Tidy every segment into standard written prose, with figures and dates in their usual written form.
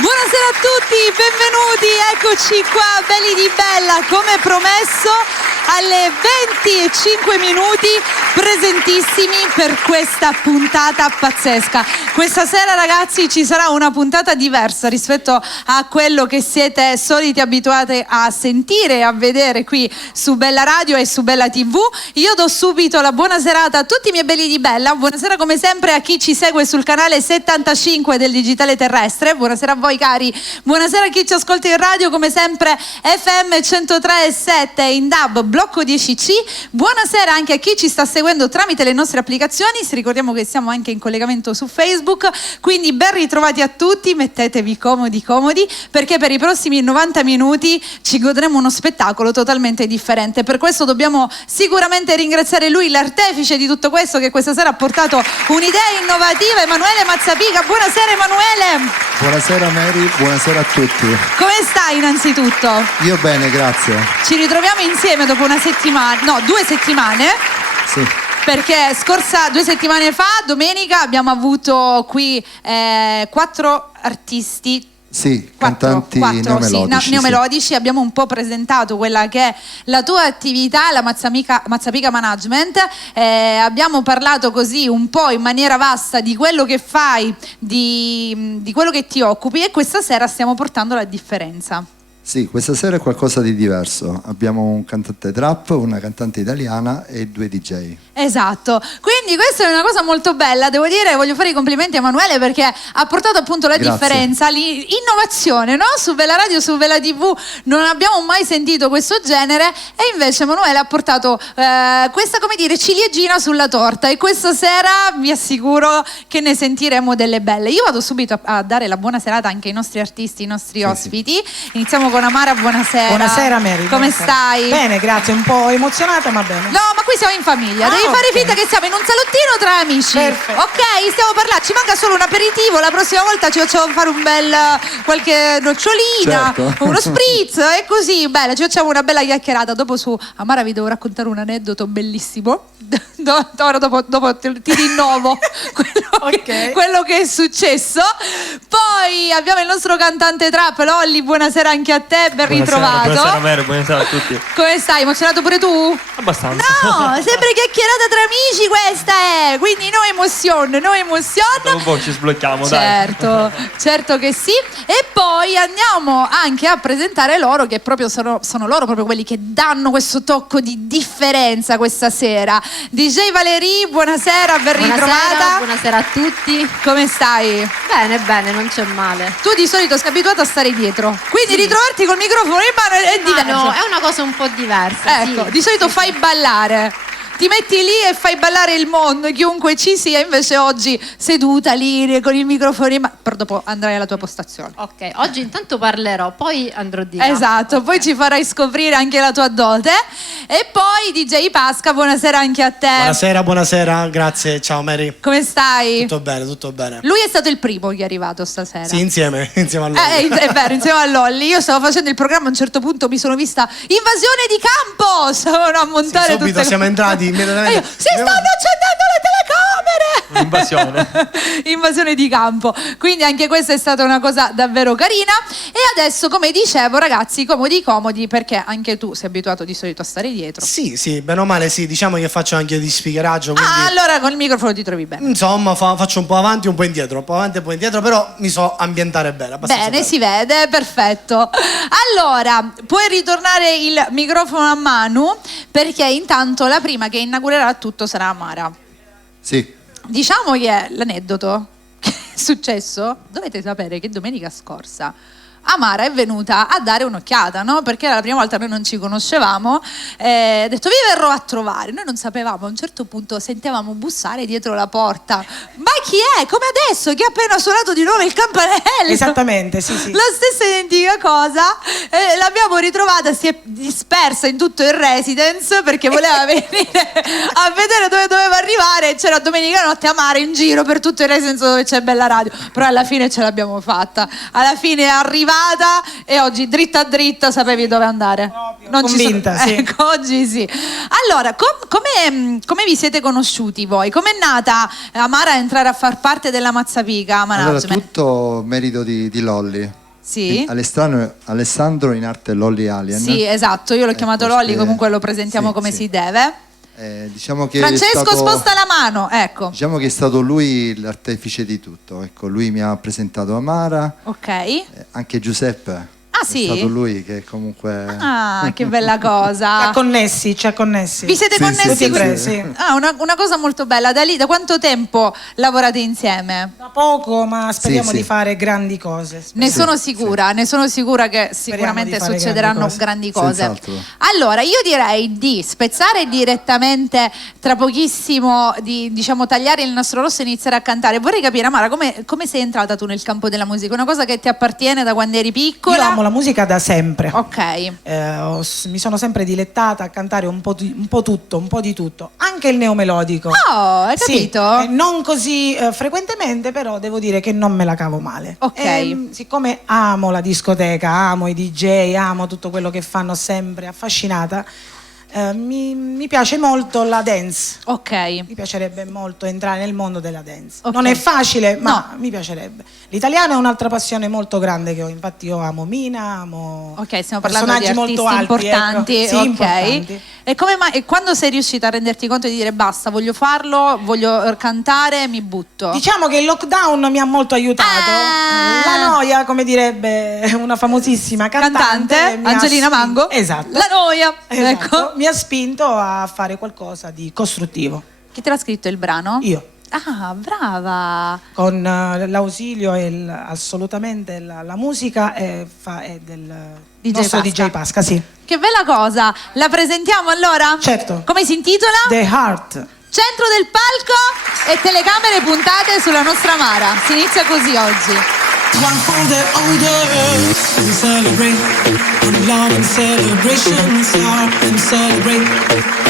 Buonasera a tutti, benvenuti, eccoci qua, belli di bella, come promesso, alle 20:05, presentissimi per questa puntata pazzesca. Questa sera, ragazzi, ci sarà una puntata diversa rispetto a quello che siete soliti abituati a sentire e a vedere qui su Bella Radio e su Bella TV. Io do subito la buona serata a tutti i miei belli di bella, buonasera come sempre a chi ci segue sul canale 75 del Digitale Terrestre, buonasera a voi cari, buonasera a chi ci ascolta in radio come sempre FM 103.7 in DAB blocco 10C, buonasera anche a chi ci sta seguendo tramite le nostre applicazioni, si ricordiamo che siamo anche in collegamento su Facebook, quindi ben ritrovati a tutti, mettetevi comodi perché per i prossimi 90 minuti ci godremo uno spettacolo totalmente differente. Per questo dobbiamo sicuramente ringraziare lui, l'artefice di tutto questo, che questa sera ha portato un'idea innovativa, Emanuele Mazzapica. Buonasera Emanuele. Buonasera Mary, buonasera a tutti. Come stai innanzitutto? Io bene, grazie. Ci ritroviamo insieme dopo 2 settimane. Sì. Perché 2 settimane fa, domenica, abbiamo avuto qui 4 artisti. Sì, cantanti neomelodici. Sì, neomelodici. Abbiamo un po' presentato quella che è la tua attività, la Mazzapica Management. Abbiamo parlato così un po' in maniera vasta di quello che fai, di quello che ti occupi, e questa sera stiamo portando la differenza. Sì, questa sera è qualcosa di diverso. Abbiamo un cantante trap, una cantante italiana e 2 DJ. Esatto, quindi questa è una cosa molto bella, devo dire, voglio fare i complimenti a Emanuele perché ha portato appunto la differenza, l'innovazione, no? Su Bella Radio, su Bella TV non abbiamo mai sentito questo genere, e invece Emanuele ha portato questa, come dire, ciliegina sulla torta, e questa sera vi assicuro che ne sentiremo delle belle. Io vado subito a dare la buona serata anche ai nostri artisti, ai nostri ospiti. Iniziamo con Amara, buonasera. Buonasera Mary. Come stai? Bene, grazie, un po' emozionata ma bene. No, ma qui siamo in famiglia, devi fare finta che siamo in un salottino tra amici. Perfetto. Ok, stiamo parlando, ci manca solo un aperitivo, la prossima volta ci facciamo fare un bel qualche nocciolina, certo. Uno spritz e così, bella, ci facciamo una bella chiacchierata. Dopo su Amara vi devo raccontare un aneddoto bellissimo. Ora dopo ti rinnovo quello che è successo. Poi abbiamo il nostro cantante trap, Lolli, buonasera anche a te, ben ritrovato. Buonasera Mero, buonasera a tutti. Come stai? Emozionato pure tu? Abbastanza. No, sempre chiacchierata tra amici questa è, quindi no emozione. Dopo un po' ci sblocchiamo, Certo che sì. E poi andiamo anche a presentare loro, che proprio sono loro proprio quelli che danno questo tocco di differenza questa sera. DJ Valerie, buonasera, ben ritrovata. Buonasera a tutti. Come stai? Bene, non c'è male. Tu di solito sei abituato a stare dietro, quindi ritrovarti col microfono in mano è diverso. No, è una cosa un po' diversa. Ecco, sì. di solito fai ballare. Ti metti lì e fai ballare il mondo, chiunque ci sia, invece oggi seduta lì con il microfono in mano. Però dopo andrai alla tua postazione. Ok, oggi intanto parlerò, poi andrò di là. Esatto, okay. Poi ci farai scoprire anche la tua dote. E poi DJ Pasca, buonasera anche a te. Buonasera, grazie, ciao Mary. Come stai? Tutto bene. Lui è stato il primo che è arrivato stasera. Sì, insieme a lui. È vero, insieme a Lolli. Io stavo facendo il programma, a un certo punto mi sono vista invasione di campo. Stavano a montare subito tutte siamo entrati immediatamente. Si stanno accendendo le telecamere! Invasione di campo. Quindi anche questa è stata una cosa davvero carina. E adesso, come dicevo, ragazzi, comodi, perché anche tu sei abituato di solito a stare dietro. Sì, bene o male sì, diciamo che faccio anche di speakeraggio, quindi... allora con il microfono ti trovi bene. Insomma, faccio un po' avanti, un po' indietro, un po' avanti e un po' indietro, però mi so ambientare bene, abbastanza bene. Si vede, perfetto. Allora, puoi ritornare il microfono a Manu, perché intanto la prima che inaugurerà tutto sarà Amara. Sì. Diciamo che l'aneddoto che è successo, dovete sapere che domenica scorsa Amara è venuta a dare un'occhiata, no? Perché era la prima volta, noi non ci conoscevamo, ha detto vi verrò a trovare. Noi non sapevamo, a un certo punto sentivamo bussare dietro la porta. Ma chi è? Come adesso che ha appena suonato di nuovo il campanello? Esattamente, sì. La stessa identica cosa, l'abbiamo ritrovata, si è dispersa in tutto il residence perché voleva venire a vedere dove doveva arrivare. C'era domenica notte Amara in giro per tutto il residence dove c'è Bella Radio, però alla fine ce l'abbiamo fatta. Alla fine è arrivata e oggi dritta dritta sapevi dove andare. non Convinta, ci sono. sì. Ecco, oggi sì. Allora, come vi siete conosciuti voi? Com'è nata Amara a entrare a far parte della Mazzapica Allora, Management? tutto merito di Lolli. Sì. Alessandro in arte Lolli Alien. Sì, esatto, io l'ho chiamato Lolli, che- comunque lo presentiamo sì, come sì. si deve. Diciamo che Francesco, è stato, sposta la mano, ecco. Diciamo che è stato lui l'artefice di tutto. Ecco, lui mi ha presentato Amara, Ok. anche Giuseppe. Ah, È sì? stato lui che comunque... Ah, che bella cosa. Ci ha connessi. Vi siete Sì, connessi? sì, sì, quindi- sì. Ah, una cosa molto bella. Da lì, da quanto tempo lavorate insieme? Da poco, ma speriamo Sì, sì. di fare grandi cose. Ne sono sicura che sicuramente di fare succederanno grandi grandi cose. Senz'altro. Allora, io direi di spezzare direttamente tra pochissimo, di diciamo tagliare il nastro rosso e iniziare a cantare. Vorrei capire, Amara, come sei entrata tu nel campo della musica? Una cosa che ti appartiene da quando eri piccola? Io amo la musica da sempre. Ok. Mi sono sempre dilettata a cantare un po' tutto, un po' di tutto, anche il neomelodico. Oh, hai Sì, capito? non così frequentemente, però devo dire che non me la cavo male. Ok. Siccome amo la discoteca, amo i DJ, amo tutto quello che fanno, sempre affascinata, mi piace molto la dance. Ok. Mi piacerebbe molto entrare nel mondo della dance. Ok. Non è facile, ma No. mi piacerebbe. L'italiano è un'altra passione molto grande che ho, infatti io amo Mina, amo Ok, stiamo parlando di personaggi artisti molto alti, importanti, ecco. Sì, ok. importanti. E come mai, e quando sei riuscita a renderti conto di dire basta, voglio farlo, voglio cantare, mi butto? Diciamo che il lockdown mi ha molto aiutato. Ah. La noia, come direbbe una famosissima cantante, mi ha Angelina spinto- Mango? Esatto. La noia. Esatto. Ecco. Mi ha spinto a fare qualcosa di costruttivo. Chi te l'ha scritto il brano? Io. Ah, brava. Con l'ausilio e assolutamente la musica è del DJ nostro Pasca. DJ Pasca, sì. Che bella cosa. La presentiamo allora? Certo. Come si intitola? The Heart. Centro del palco e telecamere puntate sulla nostra Amara. Si inizia così oggi. One for the older and celebrate. I'm love and celebration star and celebrate.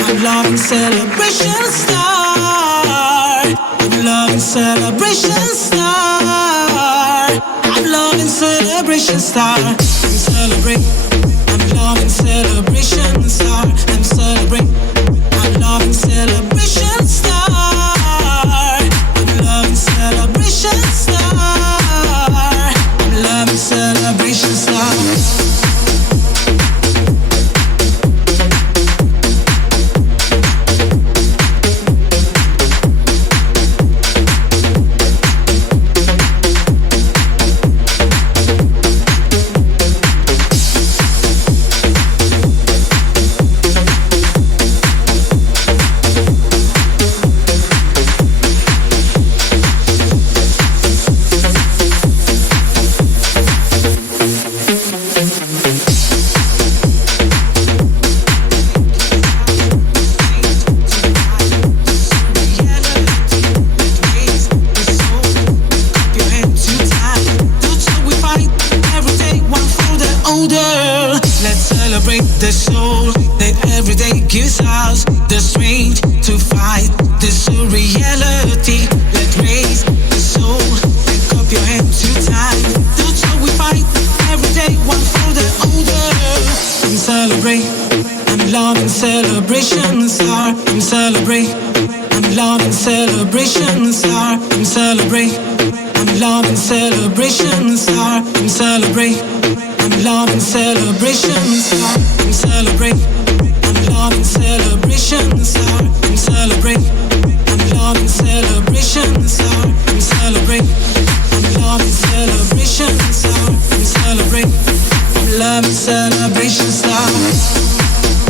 I'm love and celebration star. I'm love and celebration star. I'm love and celebration star and celebrate. I'm love and celebration star and celebrate. I'm love and celebration star. I'm love and celebration star. Love and celebration star. The soul that every day gives us the strength to fight this reality. Let's raise the soul and cup your hands too tight. That's how we fight every day, one for the older. And celebrate. I'm love and celebration star. And celebrate. I'm love and celebration star. And celebrate. I'm love and celebration star. And celebrate. I'm love and celebration star. And celebrate. I'm love and celebration star. And celebrate. I'm love and celebration star. And celebrate. I'm love and celebration star. And celebrate. I'm love and celebration star.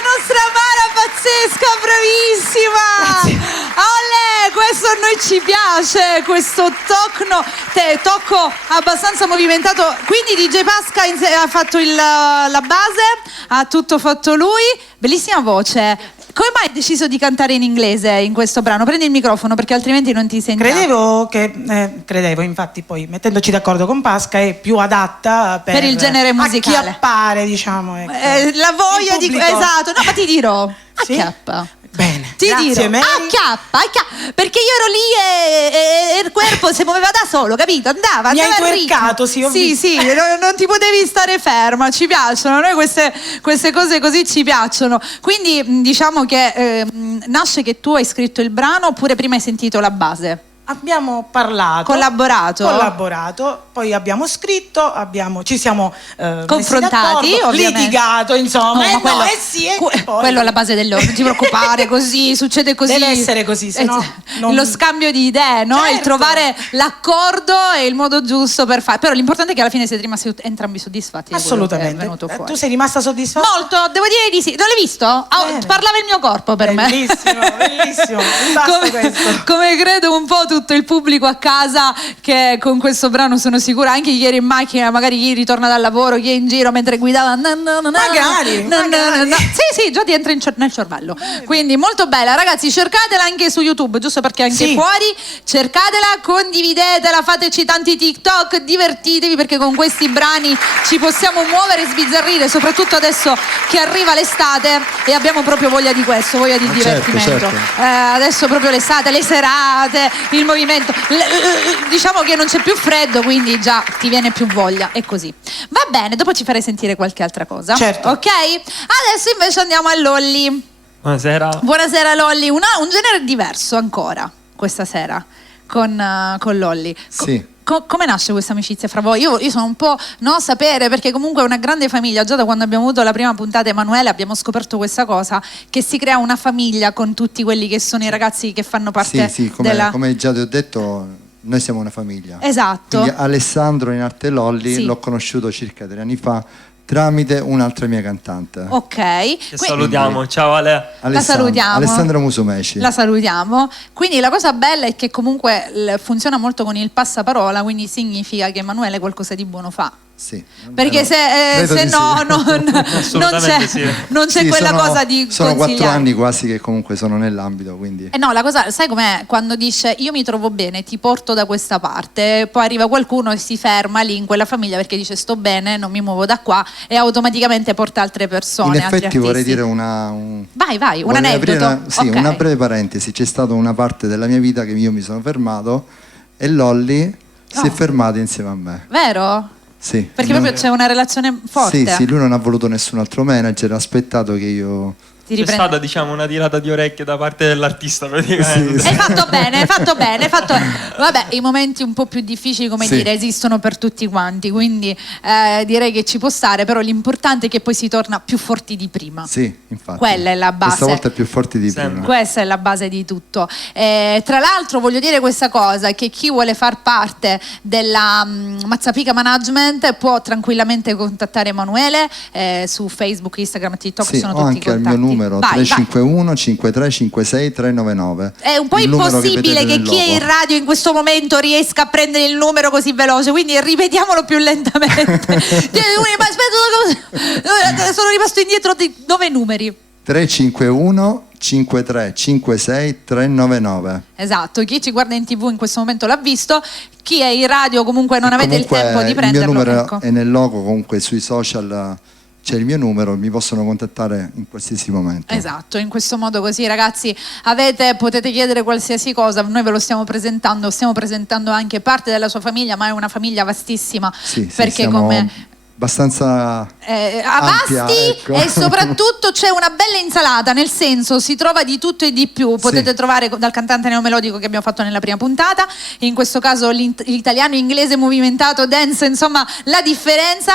nostra Mara pazzesca, bravissima! Olè, questo a noi ci piace, questo tocco abbastanza movimentato. Quindi DJ Pasca ha fatto la base, ha tutto fatto lui, bellissima voce. Come mai hai deciso di cantare in inglese in questo brano? Prendi il microfono perché altrimenti non ti sentiamo. Credevo, infatti poi mettendoci d'accordo con Pasca è più adatta per il genere musicale. Acchiappare, diciamo. Ecco. La voglia di... Esatto, no, ma ti dirò. Sì? Acchiappa. Bene, Ti grazie dirò, Mary. acchiappa, perché io ero lì e il corpo si muoveva da solo, capito? Andava Mi hai al ritmo. twerkato, sì, ho visto. Sì, non ti potevi stare ferma, ci piacciono, a noi queste cose così ci piacciono. Quindi diciamo che nasce che tu hai scritto il brano oppure prima hai sentito la base? Abbiamo parlato, collaborato, poi abbiamo scritto, ci siamo confrontati, ovviamente. litigato, insomma. No, ma poi... quello è la base dell'oro, non ti preoccupare, così succede così. Deve essere così, se no non... Lo scambio di idee, no? Certo. Il trovare l'accordo e il modo giusto per fare. Però l'importante è che alla fine siete rimasti entrambi soddisfatti. Assolutamente. È venuto fuori. Tu sei rimasta soddisfatta? Molto, devo dire di sì. Non l'hai visto? Parlava il mio corpo per me. Bellissimo. Basta questo. Come credo un po' tutto il pubblico a casa che con questo brano sono sicura, anche ieri in macchina, magari chi ritorna dal lavoro, chi è in giro mentre guidava. Magari. Sì, già ti entra nel cervello. Quindi molto bella, ragazzi, cercatela anche su YouTube, giusto perché anche fuori, cercatela, condividetela, fateci tanti TikTok, divertitevi perché con questi brani ci possiamo muovere e sbizzarrire, soprattutto adesso che arriva l'estate e abbiamo proprio voglia di questo, voglia di divertimento. Certo. Adesso proprio l'estate, le serate, il movimento, diciamo che non c'è più freddo, quindi già ti viene più voglia, è così. Va bene, dopo ci farei sentire qualche altra cosa. Certo. Ok? Adesso invece andiamo a Lolli. Buonasera. Buonasera Lolli, un genere diverso ancora questa sera con Lolli. Sì. Come nasce questa amicizia fra voi? Io sono un po' sapere, perché comunque è una grande famiglia. Già da quando abbiamo avuto la prima puntata Emanuele abbiamo scoperto questa cosa, che si crea una famiglia con tutti quelli che sono i ragazzi che fanno parte come già ti ho detto, noi siamo una famiglia. Esatto. Quindi Alessandro in arte Lolli Sì. l'ho conosciuto circa 3 anni fa tramite un'altra mia cantante. Ok. Che salutiamo, ciao Ale. La salutiamo. Alessandra Musumeci. La salutiamo. Quindi la cosa bella è che comunque funziona molto con il passaparola, quindi significa che Emanuele qualcosa di buono fa. Sì. Perché se no non c'è quella cosa di sono 4 consigliare. anni quasi che comunque sono nell'ambito, quindi No, la cosa, sai com'è? Quando dice io mi trovo bene, ti porto da questa parte, poi arriva qualcuno e si ferma lì in quella famiglia perché dice sto bene, non mi muovo da qua e automaticamente porta altre persone. in effetti altri vorrei artisti. dire un aneddoto. aprire Ok. una breve parentesi. C'è stata una parte della mia vita che io mi sono fermato e Lolli si è fermato insieme a me. Vero? Sì. Perché proprio c'è una relazione forte. Sì, lui non ha voluto nessun altro manager, ha aspettato che io... Ti C'è riprende. stata, diciamo, una tirata di orecchie da parte dell'artista praticamente. Sì. Hai fatto bene, hai fatto bene, hai fatto bene. Vabbè, i momenti un po' più difficili, come Sì. dire, esistono per tutti quanti, quindi direi che ci può stare, però l'importante è che poi si torna più forti di prima. Sì, infatti. Quella è la base. Questa volta è più forte di Sempre. prima. Questa è la base di tutto. Tra l'altro voglio dire questa cosa, che chi vuole far parte della Mazzapica Management può tranquillamente contattare Emanuele su Facebook, Instagram, TikTok, Sì, sono ho tutti i anche il contatti. mio numero Vai, 351 53 56 399. È un po' Il numero impossibile vedete che nel chi è in logo. radio in questo momento riesca a prendere il numero così veloce, quindi ripetiamolo più lentamente. Ma aspetta, sono rimasto indietro di 9 numeri. 351 53 56 399. Esatto, chi ci guarda in TV in questo momento l'ha visto, chi è in radio comunque non avete il Comunque, tempo di prenderlo. il mio numero ecco. è nel logo, comunque sui social c'è il mio numero, mi possono contattare in qualsiasi momento. Esatto, in questo modo così ragazzi potete chiedere qualsiasi cosa, noi ve lo stiamo presentando anche parte della sua famiglia, ma è una famiglia vastissima, Sì, perché siamo come abbastanza avasti ampia, ecco. e soprattutto c'è una bella insalata, nel senso si trova di tutto e di più. Potete trovare dal cantante neomelodico che abbiamo fatto nella prima puntata, in questo caso l'italiano inglese movimentato, dance, insomma la differenza,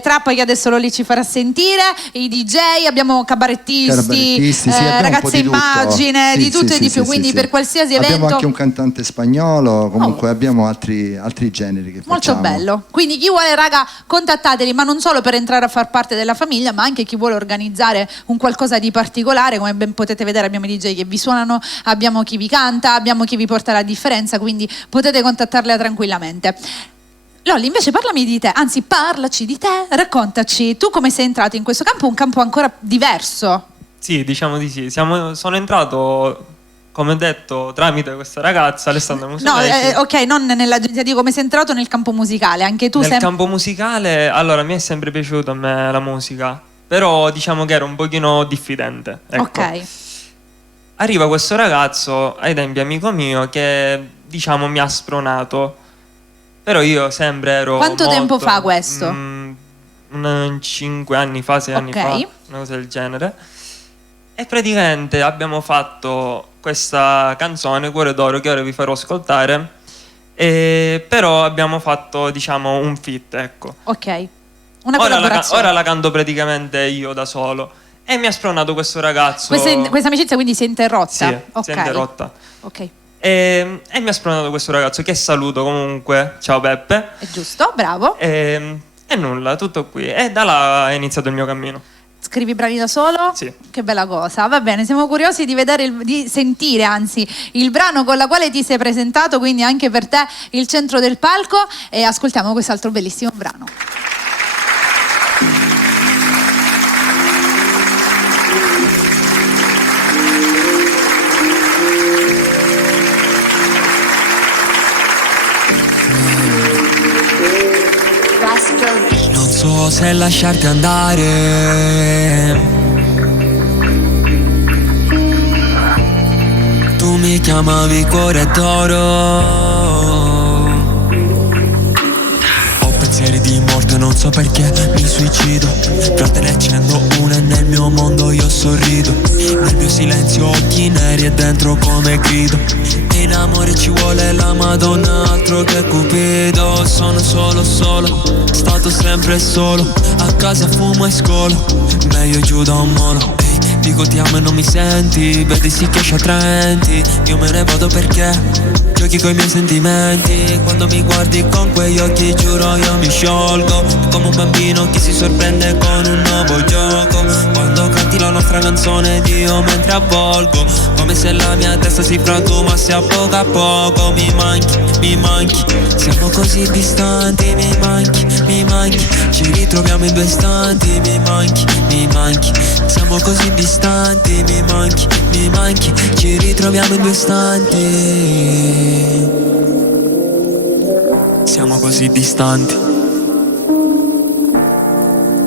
trap che adesso Lolli ci farà sentire, i DJ, abbiamo cabarettisti, sì, abbiamo un po' ragazze di tutto. immagine, Sì, di tutto sì, e di sì, più, sì, quindi sì. per qualsiasi Abbiamo evento anche un cantante spagnolo, comunque abbiamo altri generi che molto facciamo. bello. Quindi chi vuole raga contattate portateli, ma non solo per entrare a far parte della famiglia, ma anche chi vuole organizzare un qualcosa di particolare. Come ben potete vedere abbiamo i DJ che vi suonano, abbiamo chi vi canta, abbiamo chi vi porta la differenza, quindi potete contattarla tranquillamente. Lolli, invece parlami di te, anzi parlaci di te, raccontaci tu come sei entrato in questo campo, un campo ancora diverso. Sì, diciamo di sì. Sono entrato, come ho detto, tramite questa ragazza, Alessandra No, Musumeci. ok, non nell'agenzia, dico come sei entrato nel campo musicale, anche tu Nel campo musicale, allora, mi è sempre piaciuta a me la musica, però diciamo che ero un pochino diffidente. Ecco. Ok. Arriva questo ragazzo, ai tempi amico mio, che diciamo mi ha spronato, però io sempre ero Quanto molto, tempo fa questo? 5 anni fa, 6 anni fa, una cosa del genere. E praticamente abbiamo fatto questa canzone, Cuore d'Oro, che ora vi farò ascoltare, però abbiamo fatto, diciamo, un feat, ecco. Ok, una Ora collaborazione. la canto praticamente io da solo. E mi ha spronato questo ragazzo. Questa amicizia quindi si è interrotta? Sì, Ok. si è interrotta. Ok, E mi ha spronato questo ragazzo, che saluto comunque. Ciao Peppe. è giusto, bravo. E nulla, tutto qui. E da là è iniziato il mio cammino. Scrivi brani da solo? Sì. Che bella cosa, va bene, siamo curiosi di vedere, di sentire anzi il brano con la quale ti sei presentato, quindi anche per te il centro del palco, e ascoltiamo quest'altro bellissimo brano. Non so se lasciarti andare. Tu mi chiamavi cuore d'oro. Ho pensieri di morte, non so perché mi suicido. Però te ne accendo una e nel mio mondo io sorrido. Nel mio silenzio occhi neri e dentro come grido. E in amore ci vuole la Madonna, altro che Cupido. Sono solo, stato sempre solo. A casa fumo e scolo, meglio giù da un molo. Ehi, dico ti amo e non mi senti. Vedi sì che esci attraenti. Io me ne vado perché giochi coi miei sentimenti. Quando mi guardi con quegli occhi giuro io mi sciolgo. È come un bambino che si sorprende con un nuovo gioco. Quando canti la nostra canzone Dio mentre avvolgo. Come se la mia testa si frantumasse a poco mi manchi. Siamo così distanti, mi manchi. Ci ritroviamo in due istanti, mi manchi. Siamo così distanti, mi manchi. Ci ritroviamo in due istanti. Siamo così distanti.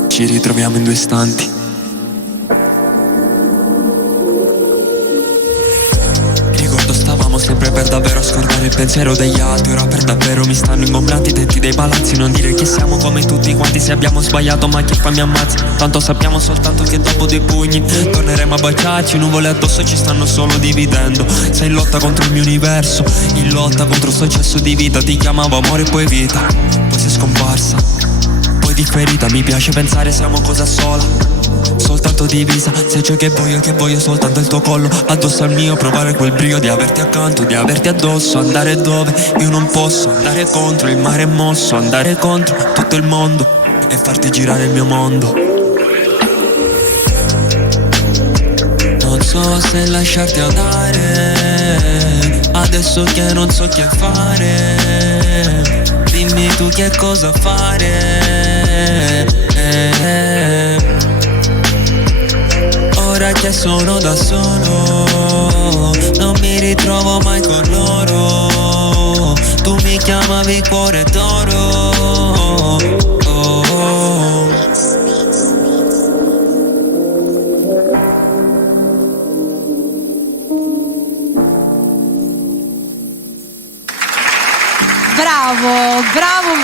Ci ritroviamo in due istanti. Stavamo sempre per davvero a scordare il pensiero degli altri. Ora per davvero mi stanno ingombranti i tetti dei palazzi. Non dire che siamo come tutti quanti, se abbiamo sbagliato ma che poi mi ammazzi. Tanto sappiamo soltanto che dopo dei pugni torneremo a baciarci. Nuvole addosso ci stanno solo dividendo. Sei in lotta contro il mio universo, in lotta contro sto eccesso di vita. Ti chiamavo amore e poi vita, poi sei scomparsa, poi differita. Mi piace pensare siamo cosa sola, soltanto divisa. Sei ciò che voglio soltanto il tuo collo addosso al mio. Provare quel brio di averti accanto, di averti addosso. Andare dove io non posso, andare contro il mare mosso. Andare contro tutto il mondo e farti girare il mio mondo. Non so se lasciarti andare adesso che non so che fare. Dimmi tu che cosa fare. Ora che sono da solo non mi ritrovo mai con loro. Tu mi chiamavi cuore d'oro.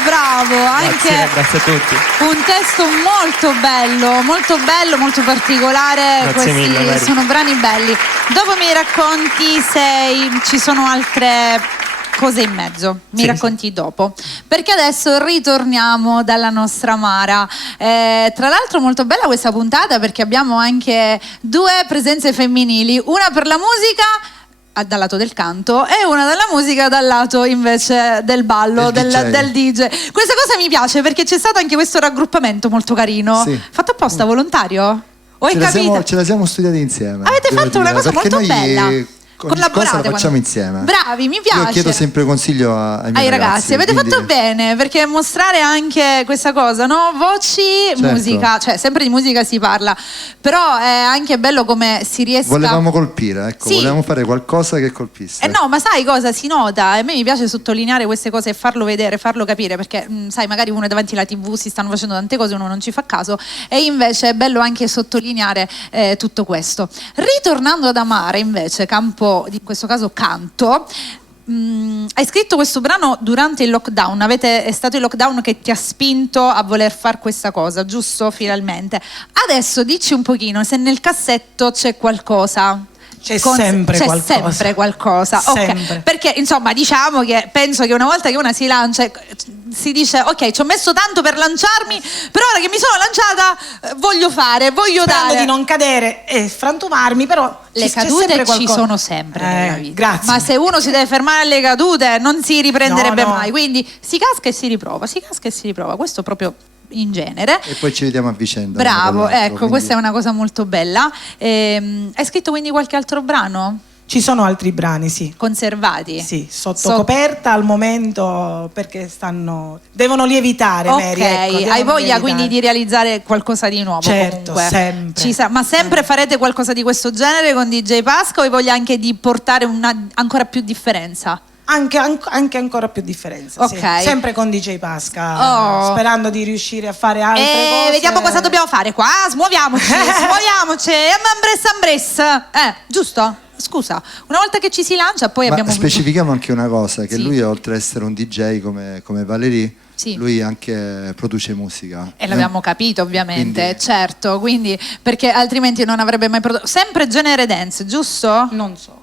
Bravo, anche Grazie a tutti. un testo molto bello, molto particolare. Grazie Questi mille, Mary. sono brani belli. Dopo mi racconti se ci sono altre cose in mezzo, mi Sì, racconti dopo, perché adesso ritorniamo dalla nostra Mara. Tra l'altro molto bella questa puntata perché abbiamo anche due presenze femminili, una per la musica dal lato del canto e una dalla musica dal lato invece del ballo, del DJ. Questa cosa mi piace perché c'è stato anche questo raggruppamento molto carino. Sì. Fatto apposta, volontario? O hai capito? Ce la siamo studiati insieme. Avete fatto una cosa molto bella. Collaborate, la facciamo insieme. Bravi, mi piace. Io chiedo sempre consiglio ai miei ragazzi. Avete fatto bene, perché mostrare anche questa cosa, no? Voci, musica, cioè sempre di musica si parla, però è anche bello come si riesca. Volevamo colpire, ecco, sì. Volevamo fare qualcosa che colpisse. No, ma sai cosa si nota? E a me mi piace sottolineare queste cose e farlo vedere, farlo capire, perché sai, magari uno è davanti alla TV, si stanno facendo tante cose, uno non ci fa caso, e invece è bello anche sottolineare tutto questo. Ritornando ad Amare, invece, campo in questo caso canto, hai scritto questo brano durante il lockdown, è stato il lockdown che ti ha spinto a voler fare questa cosa, giusto? Finalmente. Adesso dici un pochino se nel cassetto c'è qualcosa. C'è sempre qualcosa. Ok, perché insomma diciamo che penso che una volta che una si lancia si dice ok, ci ho messo tanto per lanciarmi, però ora che mi sono lanciata voglio Sperando dare di non cadere e frantumarmi, però le cadute ci sono sempre nella vita. Grazie. Ma se uno si deve fermare alle cadute non si riprenderebbe No. mai, quindi si casca e si riprova, questo proprio in genere. E poi ci vediamo a vicenda. Bravo, ecco, quindi... questa è una cosa molto bella. Hai scritto quindi qualche altro brano? Ci sono altri brani, sì. Conservati? Sì, sotto coperta al momento perché devono lievitare, Mary, ecco, hai voglia quindi di realizzare qualcosa di nuovo? Certo, comunque. sempre. Ma sempre farete qualcosa di questo genere con DJ Pasca o hai voglia anche di portare ancora più differenza? Anche ancora più differenza, Ok. sì. Sempre con DJ Pasca, sperando di riuscire a fare altre cose. Vediamo cosa dobbiamo fare qua, smuoviamoci, ambressa, giusto? Scusa, una volta che ci si lancia poi Ma abbiamo... specifichiamo anche una cosa, che Sì. lui oltre ad essere un DJ come Valerie, Sì. lui anche produce musica. E l'abbiamo capito ovviamente, Quindi- certo, quindi perché altrimenti non avrebbe mai prodotto... Sempre genere dance, giusto? Non so.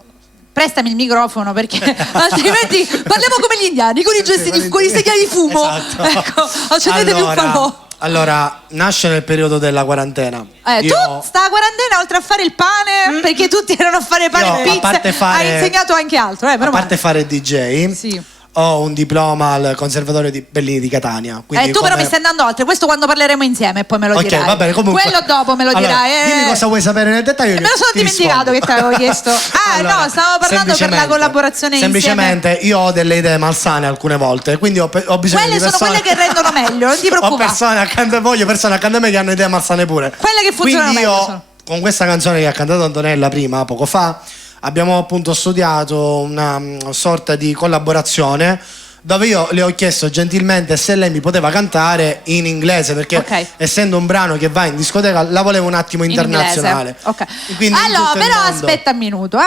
Prestami il microfono perché altrimenti parliamo come gli indiani, con i gesti con i segnali di fumo. Esatto. Ecco, accendetevi un falò. Allora, nasce nel periodo della quarantena. Tu sta a quarantena oltre a fare il pane, perché tutti erano a fare pane Io, e a pizza, parte fare- hai insegnato anche altro, A parte fare DJ, Sì. ho un diploma al Conservatorio di Bellini di Catania. Quindi tu però mi stai andando oltre, questo quando parleremo insieme e poi me lo Ok, dirai. va bene, comunque. Quello dopo me lo Allora, dirai. Dimmi cosa vuoi sapere nel dettaglio. Me lo sono ti dimenticato rispondo. che ti avevo chiesto. Allora, No, stavo parlando per la collaborazione semplicemente io ho delle idee malsane alcune volte, quindi ho bisogno Quelle di persone. sono quelle che rendono meglio, non ti Ho preoccupare. persone accanto a me che hanno idee malsane pure. Quelle che funzionano Quindi meglio io, sono. con questa canzone che ha cantato Antonella prima, poco fa, abbiamo appunto studiato una sorta di collaborazione dove io le ho chiesto gentilmente se lei mi poteva cantare in inglese, perché Ok. essendo un brano che va in discoteca la volevo un attimo internazionale. Ok. Quindi in Allora, tutto il però mondo. aspetta un minuto,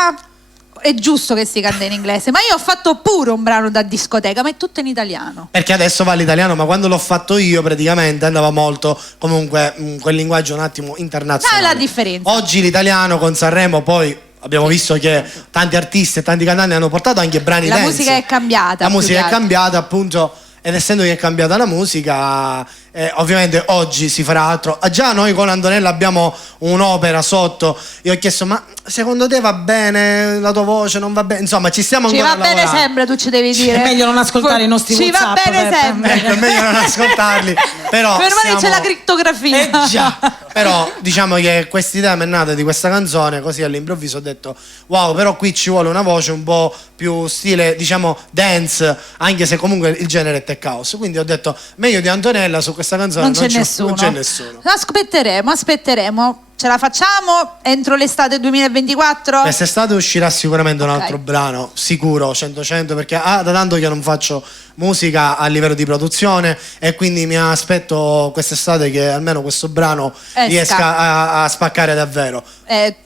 È giusto che si canta in inglese, ma io ho fatto pure un brano da discoteca, ma è tutto in italiano. Perché adesso va l'italiano, ma quando l'ho fatto io praticamente andava molto comunque quel linguaggio un attimo internazionale. Sai la differenza? Oggi l'italiano con Sanremo poi abbiamo visto che tanti artisti e tanti cantanti hanno portato anche brani La dance. musica è cambiata. La più musica che è altro. cambiata appunto, ed essendo che è cambiata la musica, ovviamente oggi si farà altro. Già noi con Antonella abbiamo un'opera sotto. Io ho chiesto, ma secondo te va bene la tua voce, non va bene? Insomma, ci stiamo Ci ancora va bene lavorando. sempre, tu ci devi dire. È meglio non ascoltare i nostri Ci va WhatsApp, bene per- sempre. Ecco, è meglio non ascoltarli. Però Per me c'è stiamo- la crittografia. già. Però diciamo che quest'idea mi è nata di questa canzone, così all'improvviso ho detto wow, però qui ci vuole una voce un po' più stile, diciamo, dance, anche se comunque il genere è tech house. Quindi ho detto meglio di Antonella su questa canzone Non c'è nessuno. Non c'è nessuno. Aspetteremo. Ce la facciamo entro l'estate 2024? Quest'estate uscirà sicuramente un Ok. altro brano, sicuro, 100%, perché da tanto che non faccio musica a livello di produzione e quindi mi aspetto quest'estate che almeno questo brano Esca. riesca a spaccare davvero.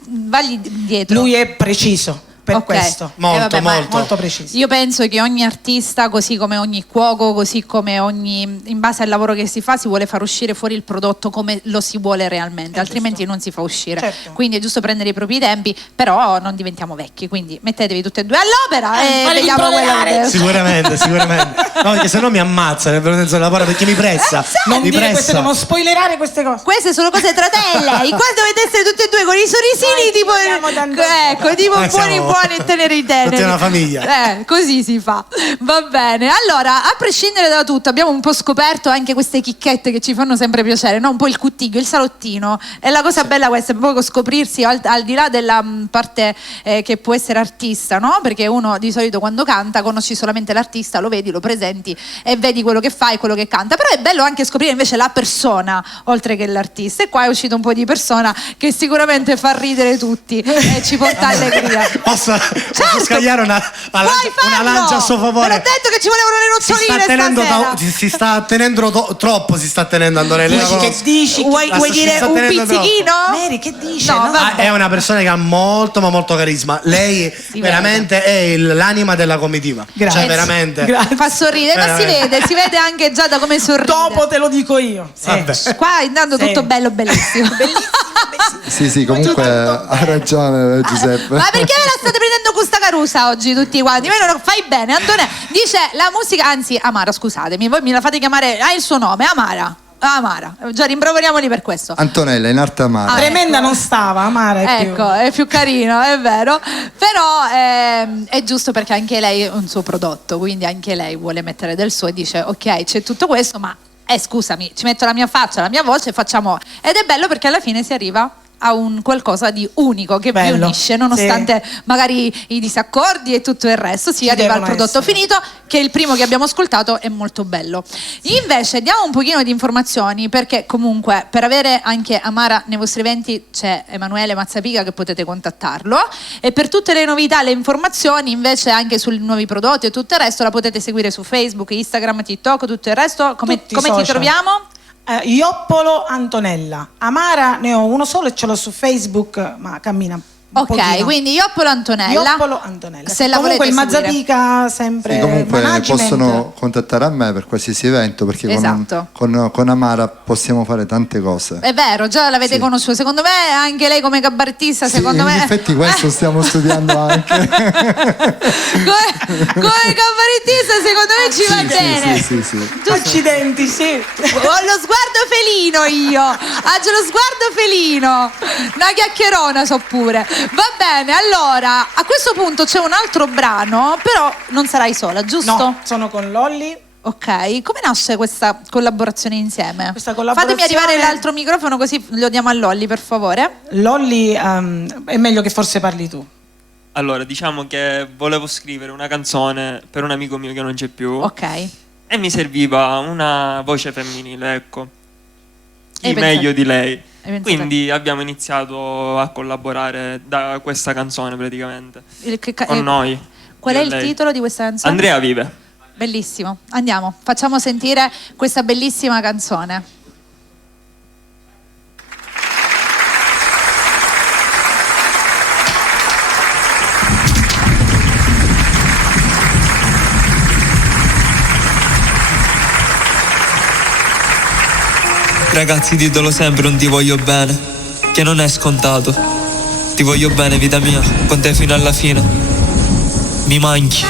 Vagli dietro. Lui è preciso per Ok. questo. Molto, ma molto. Molto preciso. Io penso che ogni artista, così come ogni cuoco, così come ogni, in base al lavoro che si fa, si vuole far uscire fuori il prodotto come lo si vuole realmente, altrimenti non si fa uscire. Certo. Quindi è giusto prendere i propri tempi, però non diventiamo vecchi, quindi mettetevi tutti e due all'opera e fai vediamo improverare. quello che... Sicuramente. No, perché sennò mi ammazza nel vero senso della parola, perché mi pressa. Non mi dire queste, pressa. non spoilerare queste cose. Queste sono cose tra te e lei, qua dovete essere tutti e due con i sorrisini Noi ci tipo, vogliamo tanto. ecco, tipo Noi siamo- buoni e tenere i teneri. Tutti una famiglia. Così si fa. Va bene. Allora, a prescindere da tutto, abbiamo un po' scoperto anche queste chicchette che ci fanno sempre piacere, no? Un po' il cuttiglio, il salottino. E la cosa bella questa è proprio scoprirsi al di là della parte che può essere artista, no? Perché uno di solito quando canta conosci solamente l'artista, lo vedi, lo presenti e vedi quello che fa e quello che canta. Però è bello anche scoprire invece la persona oltre che l'artista. E qua è uscito un po' di persona che sicuramente fa ridere tutti e ci porta allegria. Posso scagliare una lancia a suo favore? Me l'ho detto che ci volevano le noccioline si sta tenendo troppo, si sta tenendo Antonella. Che dici? Vuoi dire un pizzichino? Mary, che dice? No, è una persona che ha molto ma molto carisma. Lei veramente è l'anima della comitiva. Grazie. Cioè veramente fa sorridere, ma si vede anche già da come sorride. Dopo te lo dico io. Qua intanto tutto bello, bellissimo. Sì, comunque ha ragione Giuseppe. Ma perché ve la state prendendo questa carusa oggi tutti quanti? Fai bene, Antonella. Dice la musica, anzi Amara, scusatemi, voi mi la fate chiamare, il suo nome, Amara. Già rimproveriamoli per questo. Antonella, in arte Amara. Tremenda non stava, Amara è più carino, è vero. Però è giusto perché anche lei è un suo prodotto, quindi anche lei vuole mettere del suo e dice ok, c'è tutto questo, ma scusami, ci metto la mia faccia, la mia voce e facciamo. Ed è bello perché alla fine si arriva a un qualcosa di unico che vi unisce, nonostante magari i disaccordi e tutto il resto, si arriva al prodotto finito, che è il primo che abbiamo ascoltato, è molto bello. Invece diamo un pochino di informazioni, perché comunque per avere anche Amara nei vostri eventi c'è Emanuele Mazzapica che potete contattarlo, e per tutte le novità, le informazioni invece anche sui nuovi prodotti e tutto il resto la potete seguire su Facebook, Instagram, TikTok, tutto il resto. Come ti troviamo? Ioppolo Antonella. Amara ne ho uno solo e ce l'ho su Facebook, ma cammina un pochino. Quindi Ioppolo Antonella. Ioppolo Antonella. Se la comunque il volete Mazzapica sempre. Sì, comunque management. possono contattare a me per qualsiasi evento, perché con Amara possiamo fare tante cose. È vero, già l'avete conosciuto. Secondo me anche lei come cabarettista, secondo me. In effetti questo stiamo studiando anche. come cabarettista secondo me ci va bene. Sì. Accidenti, sì. Ho lo sguardo felino io. Ho lo sguardo felino. Una chiacchierona so pure. Va bene, allora a questo punto c'è un altro brano, però non sarai sola, giusto? No, sono con Lolli. Ok, come nasce questa collaborazione insieme? Fatemi arrivare l'altro microfono così lo diamo a Lolli, per favore. Lolli, è meglio che forse parli tu. Allora, diciamo che volevo scrivere una canzone per un amico mio che non c'è più. Ok. E mi serviva una voce femminile, ecco. Chi meglio di lei. Quindi abbiamo iniziato a collaborare da questa canzone praticamente. Con noi. Qual è il titolo di questa canzone? Andrea vive. Bellissimo. Andiamo, facciamo sentire questa bellissima canzone. Ragazzi, ditelo sempre, non ti voglio bene, che non è scontato. Ti voglio bene, vita mia, con te fino alla fine. Mi manchi.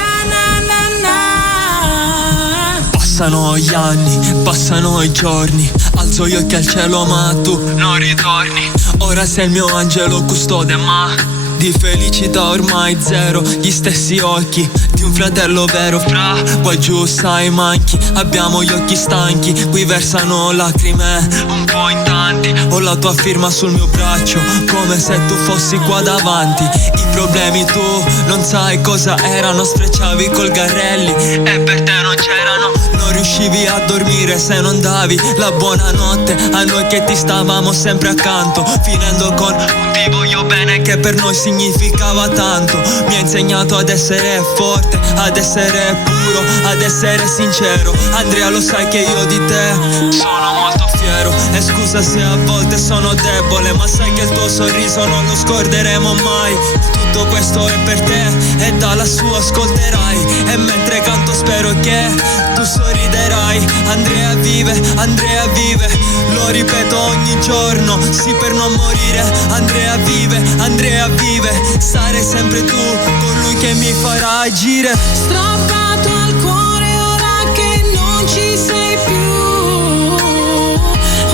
Passano gli anni, passano i giorni, alzo gli occhi al cielo ma tu non ritorni. Ora sei il mio angelo custode ma di felicità ormai zero, gli stessi occhi di un fratello vero. Fra, qua giù sai manchi, abbiamo gli occhi stanchi, qui versano lacrime un po' in tanti. Ho la tua firma sul mio braccio, come se tu fossi qua davanti. I problemi tu non sai cosa erano, sfrecciavi col Garrelli e per te non c'erano. Non riuscivi a dormire se non davi la buonanotte a noi che ti stavamo sempre accanto, finendo con un ti voglio bene che per noi significava tanto. Mi ha insegnato ad essere forte, ad essere puro, ad essere sincero. Andrea, lo sai che io di te sono molto fiero. E scusa se a volte sono debole, ma sai che il tuo sorriso non lo scorderemo mai. Tutto questo è per te e da lassù ascolterai. E mentre canto spero che tu sorriderai. Andrea vive, Andrea vive, lo ripeto ogni giorno, sì per non morire. Andrea vive, Andrea vive, sarai sempre tu, colui che mi farà agire. Strappato al cuore ora che non ci sei più.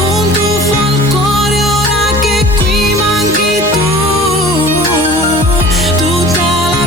Un tuffo al cuore ora che qui manchi tu. Tutta la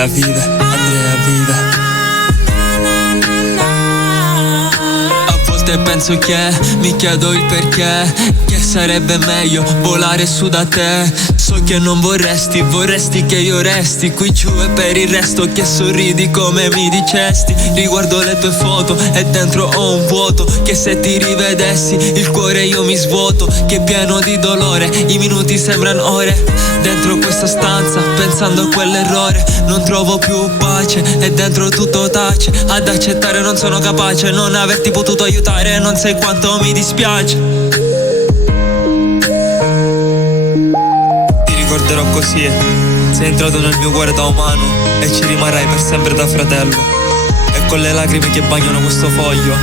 Andrea vive, Andrea vive. A volte penso che, mi chiedo il perché, che sarebbe meglio volare su da te. So che non vorresti che io resti qui giù, e per il resto che sorridi come mi dicesti. Riguardo le tue foto e dentro ho un vuoto, che se ti rivedessi il cuore io mi svuoto. Che è pieno di dolore, i minuti sembrano ore. Dentro questa stanza, pensando a quell'errore, non trovo più pace e dentro tutto tace. Ad accettare non sono capace, non averti potuto aiutare, non sai quanto mi dispiace. Ti ricorderò così, sei entrato nel mio cuore da umano e ci rimarrai per sempre da fratello. E con le lacrime che bagnano questo foglio,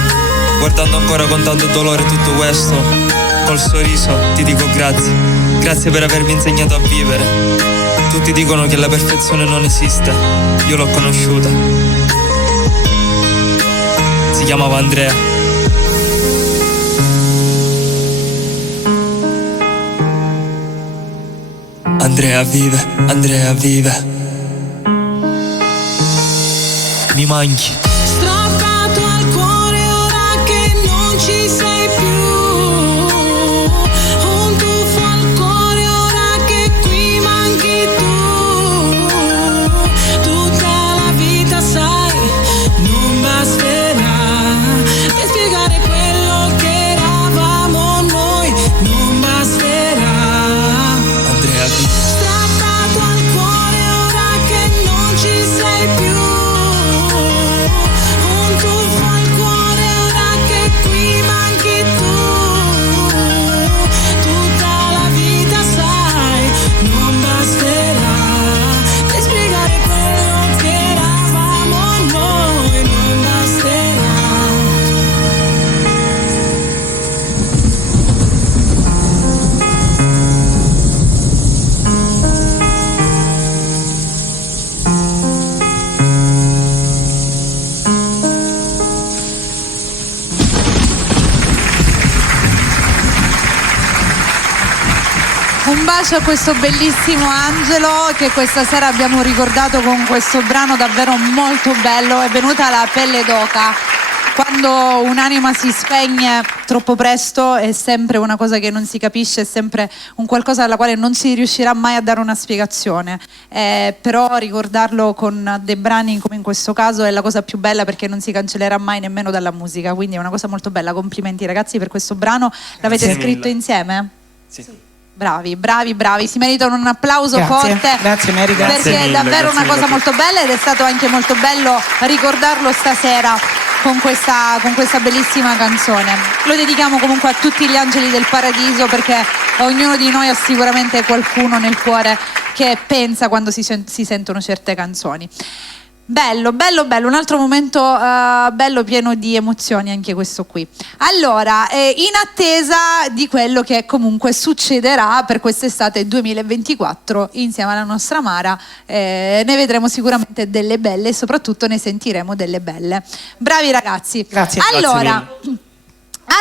guardando ancora con tanto dolore tutto questo, col sorriso ti dico grazie. Grazie per avermi insegnato a vivere. Tutti dicono che la perfezione non esiste, io l'ho conosciuta. Si chiamava Andrea. Andrea vive, Andrea vive. Mi manchi. Strappato al cuore ora che non ci sei più. Un tuffo al cuore ora che qui manchi tu. Tutta la vita sai, non basterà per spiegare quello che eravamo noi. Non basterà. Andrea vive. Strappato al cuore ora che non ci sei più. Un tuffo al cuore ora che qui manchi tu. Tutta la vita sai, non basterà per spiegare quello che eravamo noi. Non basterà. Un bacio a questo bellissimo Angelo che questa sera abbiamo ricordato con questo brano davvero molto bello. È venuta la pelle d'oca. Quando un'anima si spegne troppo presto è sempre una cosa che non si capisce, è sempre un qualcosa alla quale non si riuscirà mai a dare una spiegazione. Però ricordarlo con dei brani come in questo caso è la cosa più bella, perché non si cancellerà mai nemmeno dalla musica. Quindi è una cosa molto bella. Complimenti ragazzi per questo brano. L'avete Grazie scritto mille. insieme? Sì. Bravi, bravi, bravi, si meritano un applauso Grazie, forte. grazie, Mary, grazie Perché mille, è davvero grazie una cosa mille. molto bella, ed è stato anche molto bello ricordarlo stasera con questa bellissima canzone. Lo dedichiamo comunque a tutti gli angeli del paradiso, perché ognuno di noi ha sicuramente qualcuno nel cuore che pensa quando si sentono certe canzoni. Bello, bello, bello, un altro momento bello, pieno di emozioni anche questo qui. Allora, in attesa di quello che comunque succederà per quest'estate 2024 insieme alla nostra Mara, ne vedremo sicuramente delle belle e soprattutto ne sentiremo delle belle. Bravi ragazzi. Grazie. Allora,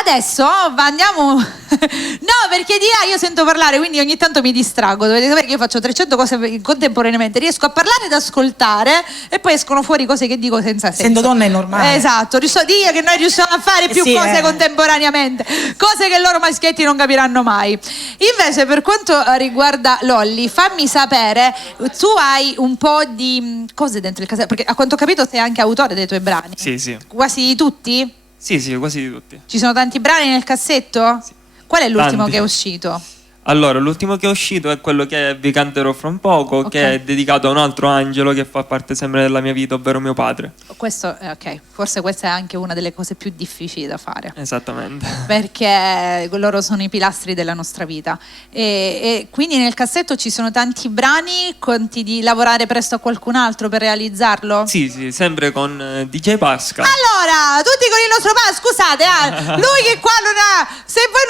adesso andiamo. No, perché di là io sento parlare, quindi ogni tanto mi distraggo. Dovete sapere che io faccio 300 cose contemporaneamente. Riesco a parlare ed ascoltare, e poi escono fuori cose che dico senza senso. Essendo donna è normale. Esatto, so dire che noi riusciamo a fare più sì, cose contemporaneamente, cose che loro maschietti non capiranno mai. Invece per quanto riguarda Lolli, fammi sapere, tu hai un po' di cose dentro il cassetto, perché a quanto ho capito sei anche autore dei tuoi brani. Sì. Quasi tutti? Sì, quasi di tutti. Ci sono tanti brani nel cassetto? Sì. Qual è l'ultimo Tanti. che è uscito? Allora, l'ultimo che è uscito è quello che vi canterò fra un poco, Ok. che è dedicato a un altro angelo che fa parte sempre della mia vita, ovvero mio padre. Questo, ok, forse questa è anche una delle cose più difficili da fare, Esattamente. perché loro sono i pilastri della nostra vita. E quindi nel cassetto ci sono tanti brani. Conti di lavorare presto a qualcun altro per realizzarlo? Sì, sempre con DJ Pascal. Allora, tutti con il nostro scusate, lui che qua non ha, se voi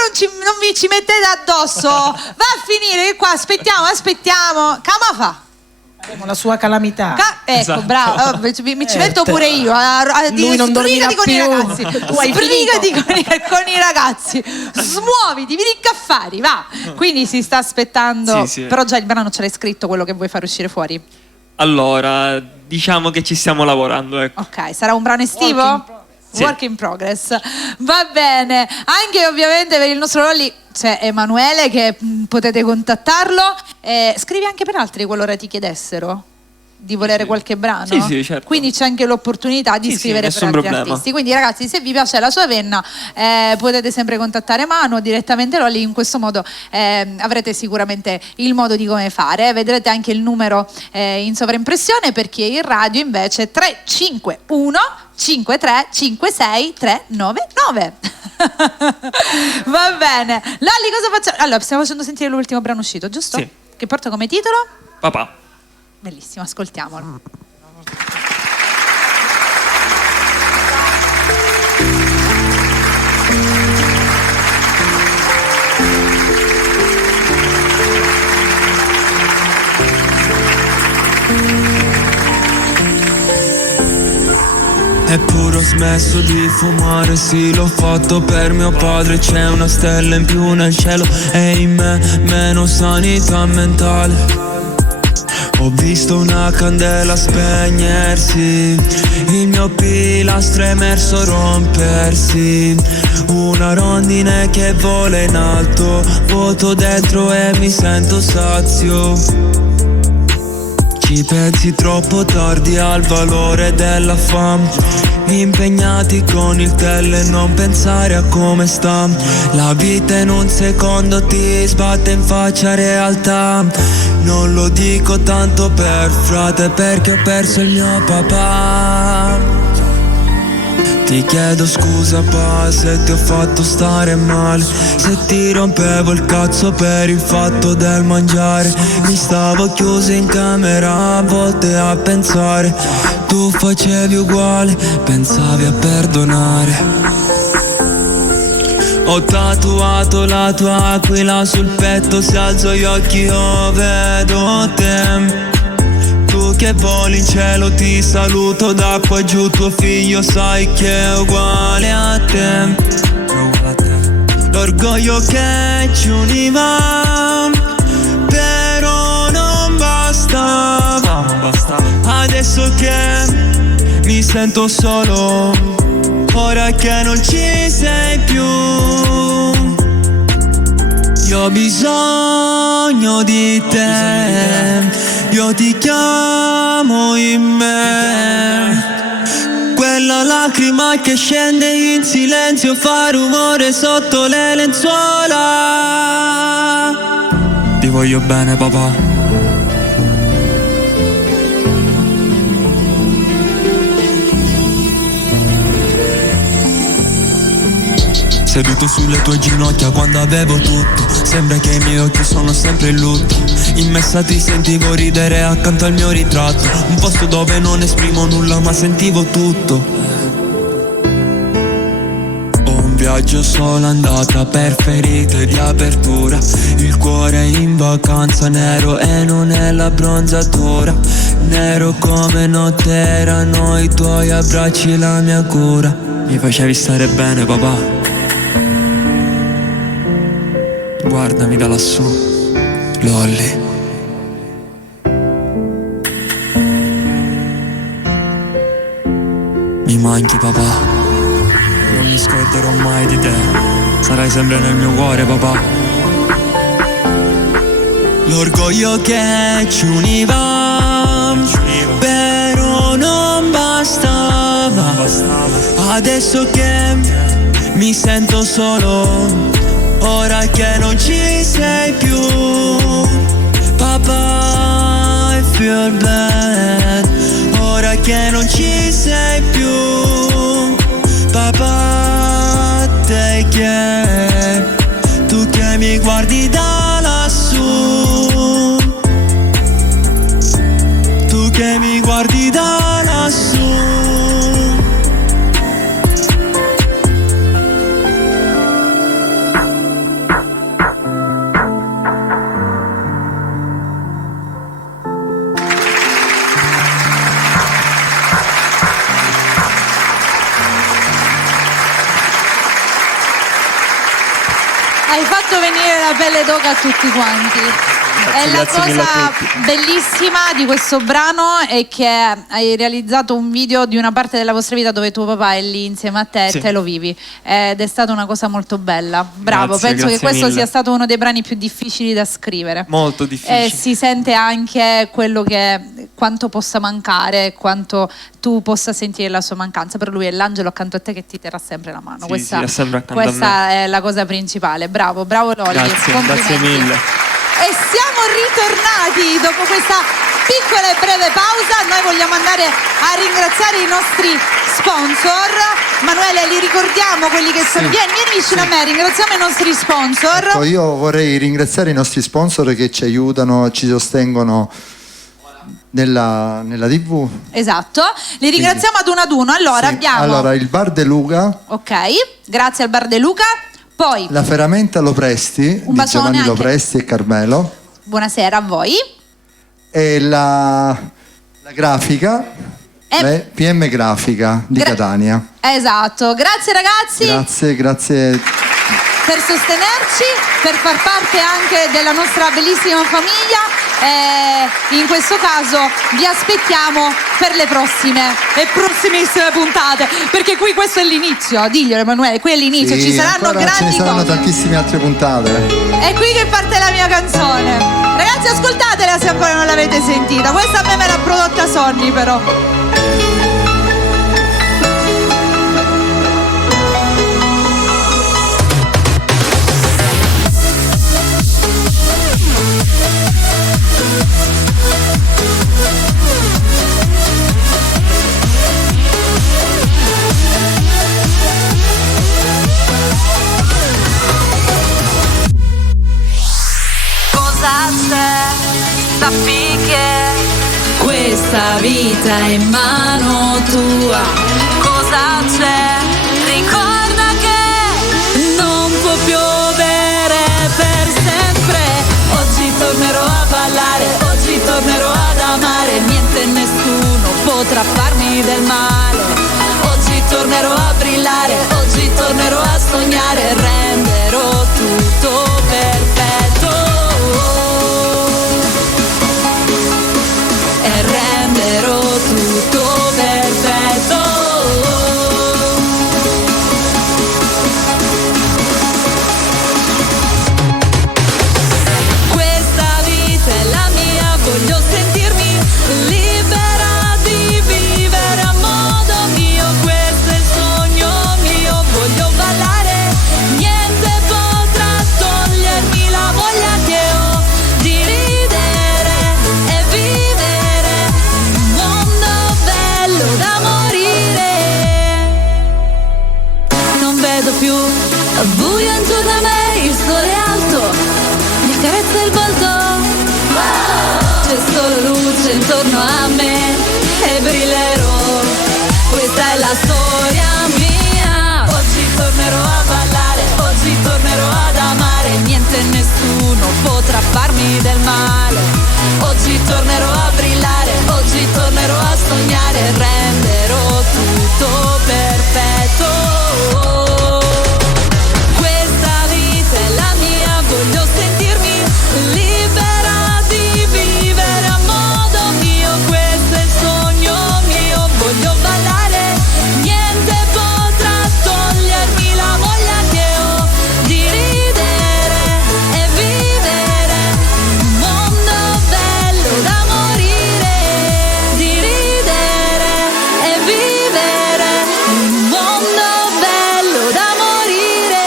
non vi ci mettete addosso, va a finire che qua aspettiamo, come fa? La sua calamità. Ecco, Esatto. bravo, ci metto pure io a Lui non dormirà sbrigati con i più. ragazzi, Tu hai sbrigati con i ragazzi, smuoviti, vieni che affari, va. Quindi si sta aspettando, Sì. però già il brano ce l'hai scritto, quello che vuoi far uscire fuori. Allora, diciamo che ci stiamo lavorando, ecco. Ok, sarà un brano estivo? Sì. Work in progress. Va bene. Anche ovviamente per il nostro Lolli c'è Emanuele che potete contattarlo. Scrivi anche per altri qualora ti chiedessero di volere qualche brano. Sì, certo. Quindi c'è anche l'opportunità di scrivere per nessun altri problema. artisti. Quindi ragazzi, se vi piace la sua penna potete sempre contattare Manu direttamente Lolli. In questo modo avrete sicuramente il modo di come fare. Vedrete anche il numero in sovraimpressione. Per chi è in radio invece 351 53 56 399. Va bene. Lolli, cosa facciamo? Allora, stiamo facendo sentire l'ultimo brano uscito, giusto? Sì. Che porta come titolo? Papà. Bellissimo, ascoltiamolo. Eppure ho smesso di fumare, sì l'ho fatto per mio padre. C'è una stella in più nel cielo e in me meno sanità mentale. Ho visto una candela spegnersi, il mio pilastro è emerso rompersi. Una rondine che vola in alto, vuoto dentro e mi sento sazio. Ci pensi troppo tardi al valore della fame, impegnati con il tele e non pensare a come sta. La vita in un secondo ti sbatte in faccia realtà. Non lo dico tanto per frate perché ho perso il mio papà. Ti chiedo scusa pa se ti ho fatto stare male, se ti rompevo il cazzo per il fatto del mangiare. Mi stavo chiuso in camera a volte a pensare, tu facevi uguale, pensavi a perdonare. Ho tatuato la tua aquila sul petto, se alzo gli occhi io vedo te. Tu che voli in cielo ti saluto da qua giù, tuo figlio sai che è uguale a te. L'orgoglio che ci univa però non bastava. Adesso che mi sento solo, ora che non ci sei più, io ho bisogno di te. Io ti chiamo in me, quella lacrima che scende in silenzio, fa rumore sotto le lenzuola. Ti voglio bene papà. Seduto sulle tue ginocchia quando avevo tutto, sembra che i miei occhi sono sempre in lutto. In messa ti sentivo ridere accanto al mio ritratto, un posto dove non esprimo nulla ma sentivo tutto. Ho un viaggio solo andata per ferite di apertura, il cuore in vacanza nero e non è la bronzatura. Nero come notte erano i tuoi abbracci, la mia cura. Mi facevi stare bene papà. Guardami da lassù, Lolli. Mi manchi papà, non mi scorderò mai di te, sarai sempre nel mio cuore papà. L'orgoglio che ci univa però non bastava. Adesso che mi sento solo, ora che non ci sei più, papà, I feel bad. Ora che non ci sei più, papà, take care. Tu che mi guardi da lassù, tu che mi guardi da lassù. Hai fatto venire la pelle d'oca a tutti quanti. E la grazie mille a cosa tutti. bellissima di questo brano è che hai realizzato un video di una parte della vostra vita dove tuo papà è lì insieme a te Sì. e te lo vivi. Ed è stata una cosa molto bella. Bravo, Grazie, penso che grazie questo mille. sia stato uno dei brani più difficili da scrivere. Molto difficile. E si sente anche quello che quanto possa mancare, quanto tu possa sentire la sua mancanza. Per lui è l'angelo accanto a te che ti terrà sempre la mano. Sì, sì, è sempre accanto a questa è la cosa principale. Bravo, bravo Lolli. Grazie, Complimenti. grazie mille. E siamo ritornati dopo questa piccola e breve pausa. Noi vogliamo andare a ringraziare i nostri sponsor. Manuele, li ricordiamo quelli che sono. Vieni vicino a me, ringraziamo i nostri sponsor. Ecco, io vorrei ringraziare i nostri sponsor che ci aiutano, ci sostengono nella TV. Esatto, li ringraziamo ad uno. Allora Sì. abbiamo Allora, il Bar De Luca, ok, grazie al Bar De Luca. Poi la Ferramenta Lopresti Un di bacione Giovanni anche. Lopresti e Carmelo, buonasera a voi. e la grafica, E- PM Grafica di Gra- Catania. Esatto, grazie ragazzi Grazie. per sostenerci, per far parte anche della nostra bellissima famiglia. In questo caso vi aspettiamo per le prossime e prossimissime puntate, perché qui questo è l'inizio, diglielo Emanuele, qui è l'inizio, Sì, ci saranno ancora ce ne grandi saranno cose. tantissime altre puntate. È qui che parte la mia canzone. Ragazzi, ascoltatela se ancora non l'avete sentita. Questa a me l'ha prodotta Sonny però. Cosa c'è? Sappi che questa vita è in mano tua. Cosa c'è? Ricorda che non può piovere per sempre. Oggi tornerò a ballare, oggi tornerò ad amare. Niente e nessuno potrà farmi del male. Oggi tornerò a brillare, oggi tornerò a sognare. Renderò tutto perfetto. E renderò tutto perfetto. Questa vita è la mia, voglio sentirmi libera di vivere a modo mio. Questo è il sogno mio, voglio ballare. Niente potrà togliermi la voglia che ho di ridere e vivere un mondo bello da morire. Non vedo più buio intorno a me, il sole è alto, mi carezza il volto. C'è solo luce intorno a me e brillerò. Questa è la storia mia. Oggi tornerò a ballare, oggi tornerò ad amare. Niente e nessuno potrà farmi del male. Oggi tornerò a brillare, oggi tornerò a sognare. Renderò tutto perfetto. Questa vita è la mia, voglio sentirmi libera di vivere a modo mio. Questo è il sogno mio, voglio ballare. Niente potrà togliermi la voglia che ho di ridere e vivere un mondo bello da morire. Di ridere e vivere un mondo bello da morire.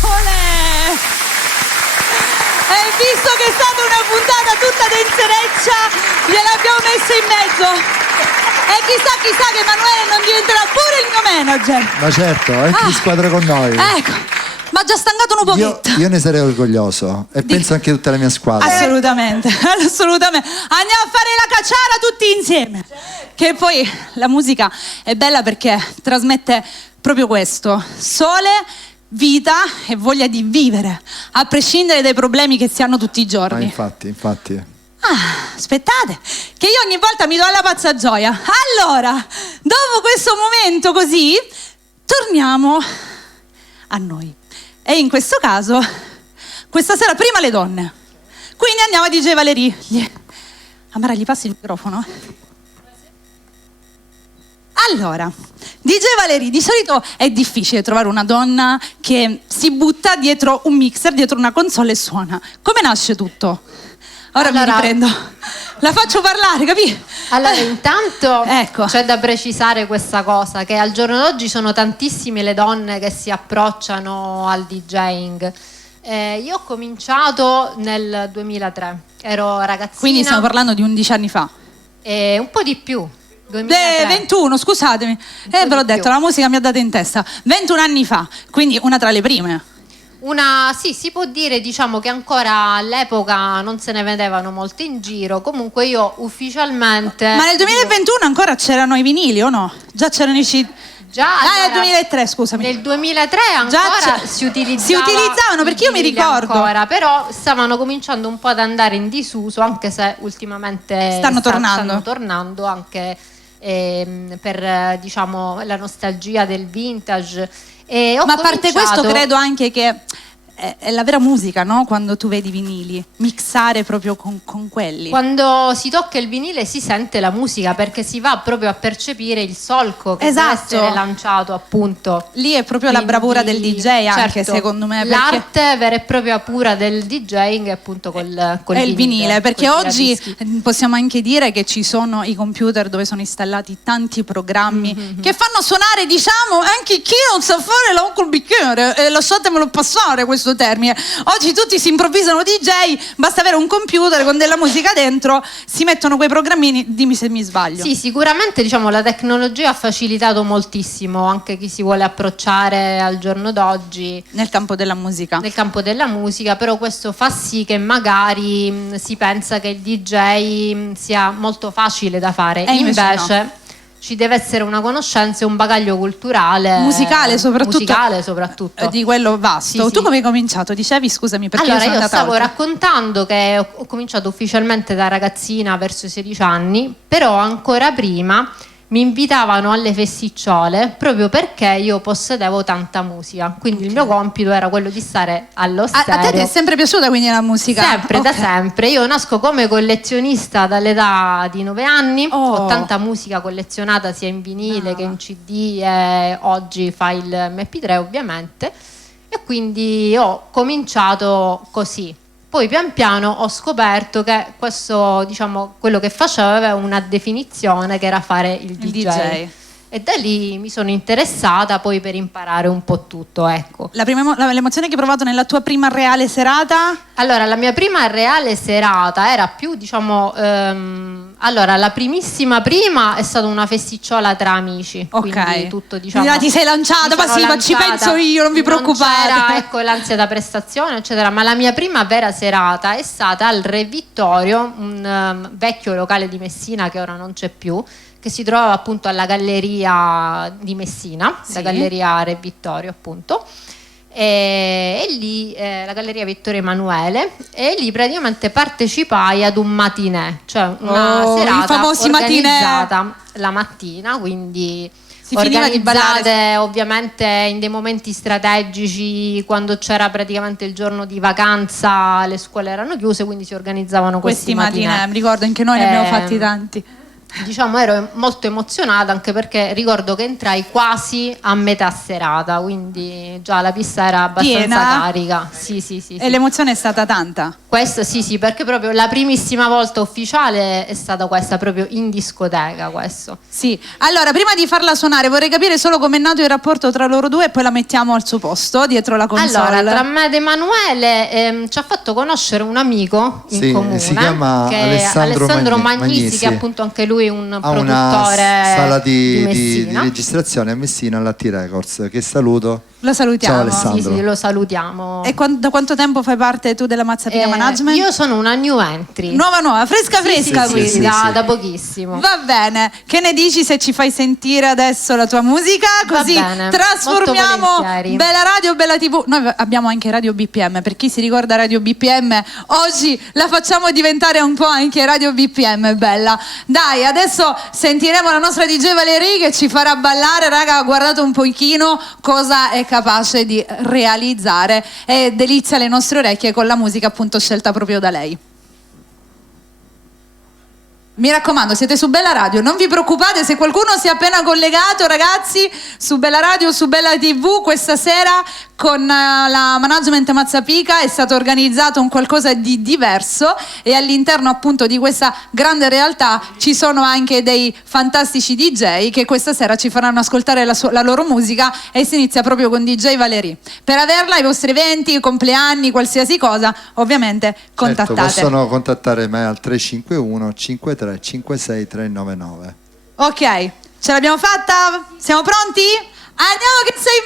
Olè! E visto che è stata una puntata tutta densereccia, gliel'abbiamo messa in mezzo. E chissà che Emanuele non diventerà pure il mio manager. Ma certo, è di squadra con noi. Ecco, Ma già stancato un pochetto. Io ne sarei orgoglioso e penso anche tutta la mia squadra. Assolutamente, assolutamente. Andiamo a fare la cacciara tutti insieme. Che poi la musica è bella perché trasmette proprio questo: sole, vita e voglia di vivere, a prescindere dai problemi che si hanno tutti i giorni. Infatti. Aspettate, che io ogni volta mi do alla pazza gioia. Allora, dopo questo momento così, torniamo a noi. E in questo caso, questa sera prima le donne. Quindi andiamo a DJ Valerie. Amara, gli passi il microfono? Allora, DJ Valerie, di solito è difficile trovare una donna che si butta dietro un mixer, dietro una console e suona. Come nasce tutto? Ora mi riprendo. La faccio parlare, capì? Allora, intanto ecco, c'è da precisare questa cosa, che al giorno d'oggi sono tantissime le donne che si approcciano al DJing. Io ho cominciato nel 2003, ero ragazzina. Quindi stiamo parlando di 11 anni fa. Un po' di più. 2003. 21, scusatemi. Ve l'ho detto, la musica mi ha dato in testa. 21 anni fa, quindi una tra le prime. Sì, si può dire, diciamo che ancora all'epoca non se ne vedevano molto in giro. Comunque io ufficialmente... Ma nel 2021 ancora c'erano i vinili o no? Già c'erano i CD? Nel 2003, scusami. Nel 2003 ancora si utilizzavano, perché io mi ricordo. Ancora, però stavano cominciando un po' ad andare in disuso, anche se ultimamente stanno tornando anche per diciamo la nostalgia del vintage. Ma a parte questo credo anche che è la vera musica, no? Quando tu vedi i vinili, mixare proprio con quelli. Quando si tocca il vinile si sente la musica, perché si va proprio a percepire il solco che deve essere lanciato, appunto. Lì è proprio la bravura del DJ, anche secondo me. L'arte vera e propria pura del DJing è appunto col il vinile, perché oggi possiamo anche dire che ci sono i computer dove sono installati tanti programmi che fanno suonare, diciamo, anche chi non sa fare la col bicchiere, lasciatemelo passare questo termine. Oggi tutti si improvvisano DJ, basta avere un computer con della musica dentro, si mettono quei programmini, dimmi se mi sbaglio. Sì, sicuramente diciamo la tecnologia ha facilitato moltissimo anche chi si vuole approcciare al giorno d'oggi nel campo della musica. Nel campo della musica, però questo fa sì che magari si pensa che il DJ sia molto facile da fare, invece no. Ci deve essere una conoscenza e un bagaglio culturale musicale soprattutto di quello vasto. Sì, tu come hai cominciato? Dicevi, scusami, perché allora io stavo oltre. raccontando che ho cominciato ufficialmente da ragazzina verso i 16 anni, però ancora prima mi invitavano alle festicciole proprio perché io possedevo tanta musica, quindi il mio compito era quello di stare allo stereo. A te ti è sempre piaciuta quindi la musica? Sempre, da sempre. Io nasco come collezionista dall'età di 9 anni, ho tanta musica collezionata sia in vinile che in CD e oggi file MP3 ovviamente, e quindi ho cominciato così. Poi pian piano ho scoperto che questo, diciamo, quello che facevo aveva una definizione, che era fare il DJ. E da lì mi sono interessata poi per imparare un po' tutto, ecco. L'emozione che hai provato nella tua prima reale serata? Allora, la mia prima reale serata era più, diciamo, allora, la primissima prima è stata una festicciola tra amici. Quindi tutto, diciamo... Quindi ti sei lanciata, ma ci penso io, non vi preoccupate. Non c'era, ecco, l'ansia da prestazione, eccetera, ma la mia prima vera serata è stata al Re Vittorio, un vecchio locale di Messina che ora non c'è più, che si trovava appunto alla Galleria di Messina, la Galleria Re Vittorio appunto, e lì la Galleria Vittorio Emanuele, e lì praticamente partecipai ad un matinè, cioè una serata organizzata la mattina, quindi si finiva di ballare ovviamente in dei momenti strategici, quando c'era praticamente il giorno di vacanza, le scuole erano chiuse, quindi si organizzavano questi matinè. Mi ricordo, anche noi ne abbiamo fatti tanti. Diciamo ero molto emozionata, anche perché ricordo che entrai quasi a metà serata, quindi già la pista era abbastanza carica. Sì. E l'emozione è stata tanta? Questo sì, perché proprio la primissima volta ufficiale è stata questa, proprio in discoteca questo. Sì, allora prima di farla suonare vorrei capire solo com'è nato il rapporto tra loro due e poi la mettiamo al suo posto, dietro la console. Allora, tra me ed Emanuele ci ha fatto conoscere un amico in comune, si chiama che è Alessandro Magnisi, che appunto anche lui un produttore una sala di registrazione a Messina, all'Atti Records, che saluto. Lo salutiamo. Ciao Alessandro. Sì, lo salutiamo. E da quanto tempo fai parte tu della Mazzapica Management? Io sono una new entry. Nuova, fresca, Sì, sì. da pochissimo. Va bene, che ne dici se ci fai sentire adesso la tua musica? Così Va bene, trasformiamo molto volentieri. Bella Radio, Bella TV. Noi abbiamo anche Radio BPM, per chi si ricorda Radio BPM, oggi la facciamo diventare un po' anche Radio BPM, bella. Dai, adesso sentiremo la nostra DJ Valerie che ci farà ballare, raga, guardate un pochino cosa è capace di realizzare e delizia le nostre orecchie con la musica appunto scelta proprio da lei. Mi raccomando, siete su Bella Radio, non vi preoccupate se qualcuno si è appena collegato, ragazzi, su Bella Radio, su Bella TV, questa sera con la Management Mazzapica è stato organizzato un qualcosa di diverso e all'interno appunto di questa grande realtà ci sono anche dei fantastici DJ che questa sera ci faranno ascoltare la loro musica e si inizia proprio con DJ Valerie. Per averla ai vostri eventi, compleanni, qualsiasi cosa, ovviamente contattate. Certo, possono contattare me al 351 53 56 399. Ok, ce l'abbiamo fatta? Siamo pronti? Andiamo che sei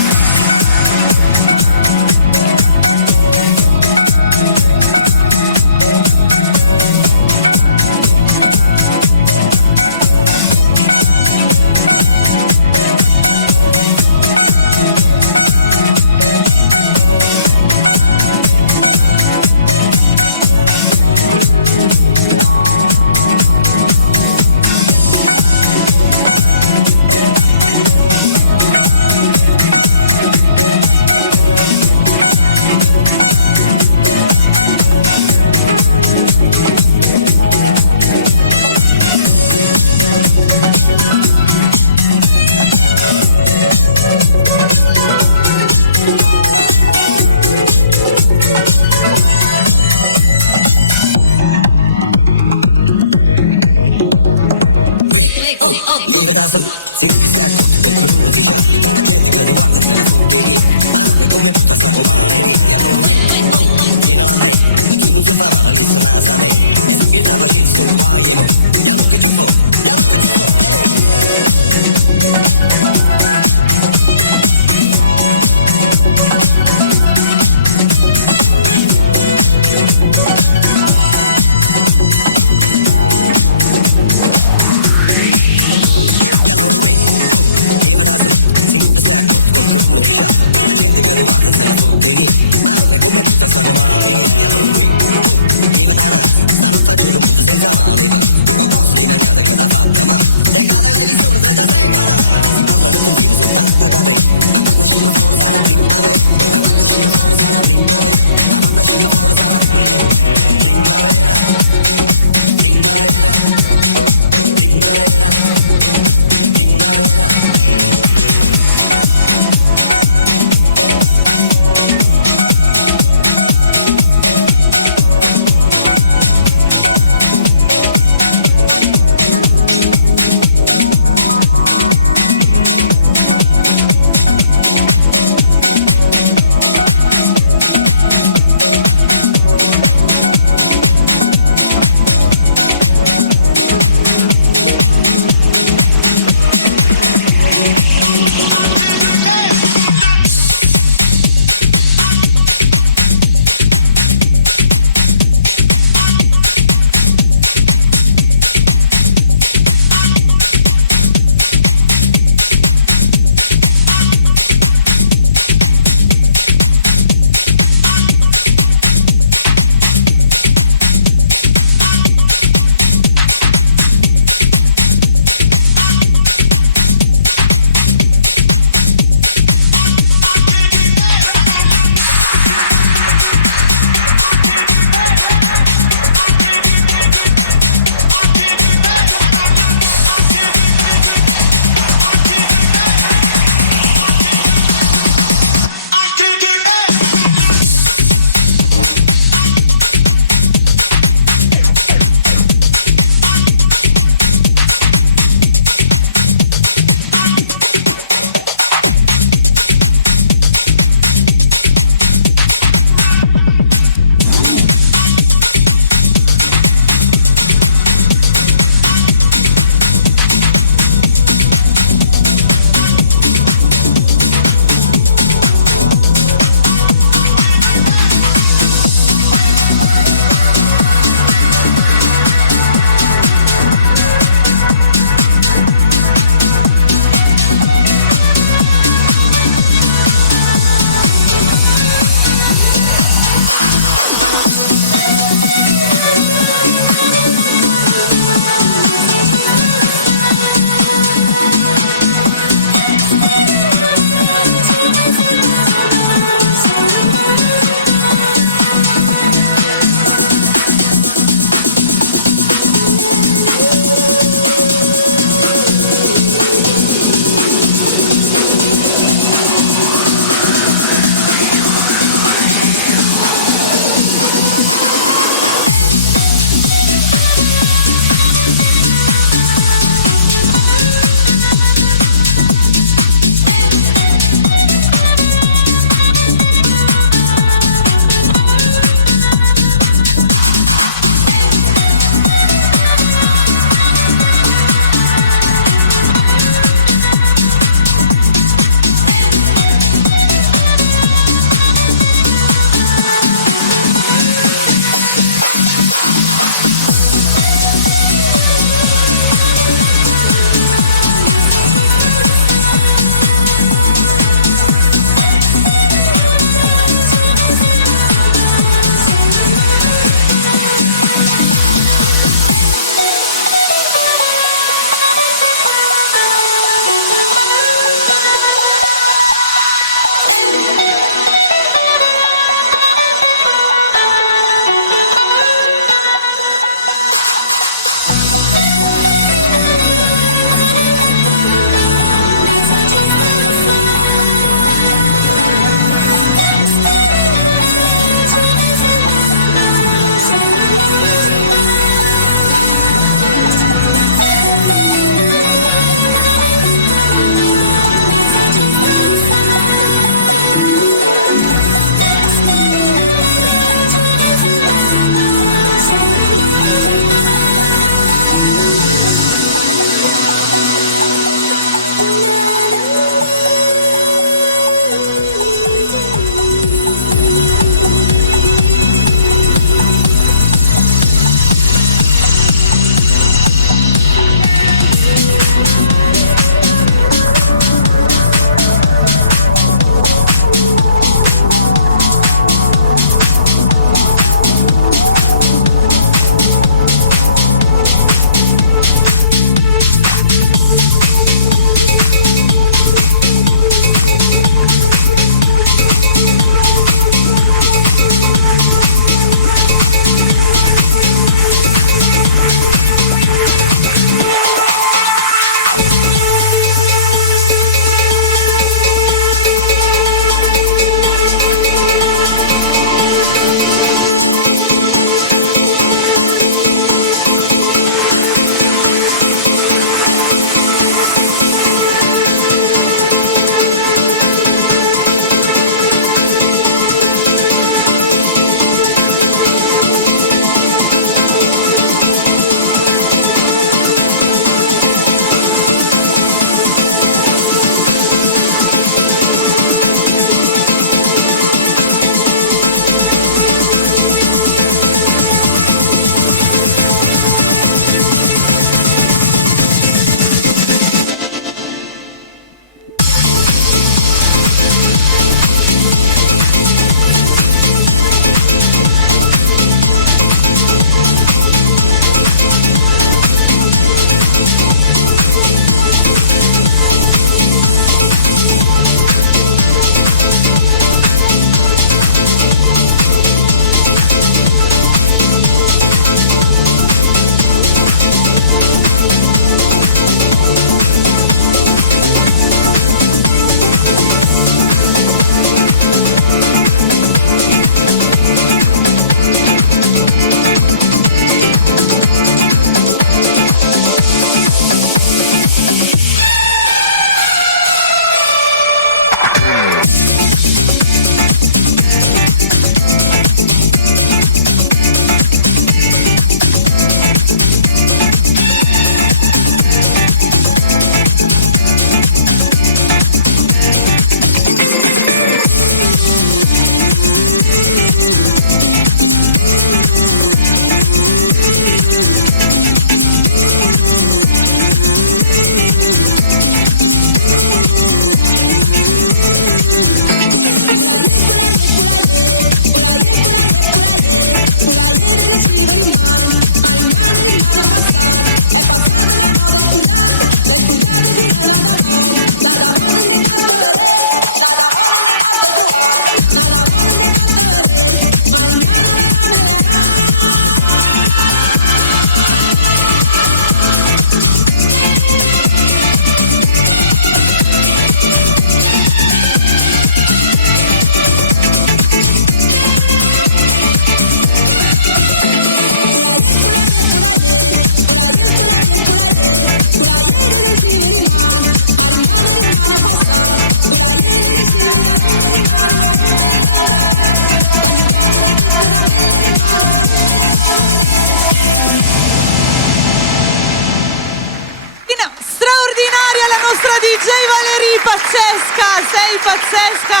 nostra DJ Valerie, pazzesca, sei pazzesca,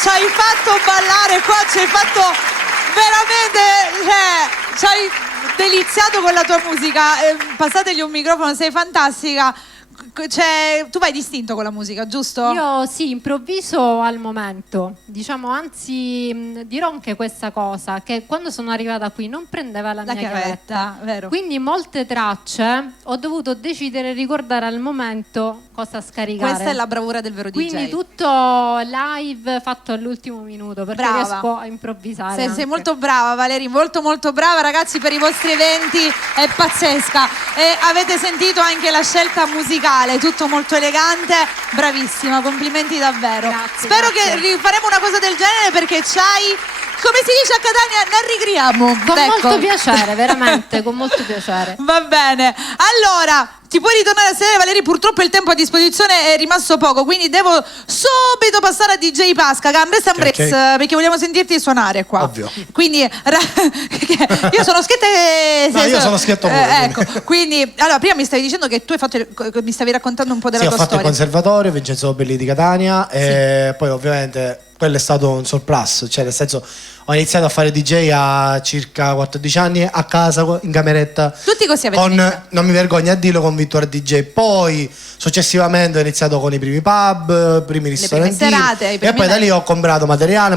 ci hai fatto ballare qua, ci hai fatto veramente, ci hai deliziato con la tua musica, passategli un microfono, sei fantastica. Tu vai distinto con la musica, giusto? Io sì, improvviso al momento, diciamo, anzi dirò anche questa cosa, che quando sono arrivata qui non prendeva la mia chiavetta, vero. Quindi molte tracce ho dovuto decidere, ricordare al momento cosa scaricare. Questa è la bravura del vero DJ. Quindi tutto live fatto all'ultimo minuto, perché riesco a improvvisare. Sei molto brava, Valerie, molto molto brava, ragazzi, per i vostri eventi è pazzesca. E avete sentito anche la scelta musicale, tutto molto elegante, bravissima, complimenti davvero. Grazie, Spero grazie. che rifaremo una cosa del genere, perché c'hai, come si dice a Catania, ne rigriamo. Con Ecco. molto piacere, veramente, con molto piacere. Va bene, allora ti puoi ritornare a sedere, Valerie, purtroppo il tempo a disposizione è rimasto poco, quindi devo subito passare a DJ Pasca, Gambres Ambres, perché vogliamo sentirti suonare qua. Ovvio. Quindi io sono schietta e... No, io sono schietto pure, ecco, quindi allora prima mi stavi dicendo che tu hai fatto mi stavi raccontando un po' della Sì, ho tua fatto il storia. conservatorio, Vincenzo Nobili di Catania, e poi ovviamente quello è stato un surplus, cioè nel senso ho iniziato a fare DJ a circa 14 anni a casa, in cameretta. Tutti così avete iniziato. Non mi vergogno a dirlo, con Vittorio DJ. Poi successivamente ho iniziato con i primi pub, primi ristoranti, serate, i primi e poi da lì ho comprato materiale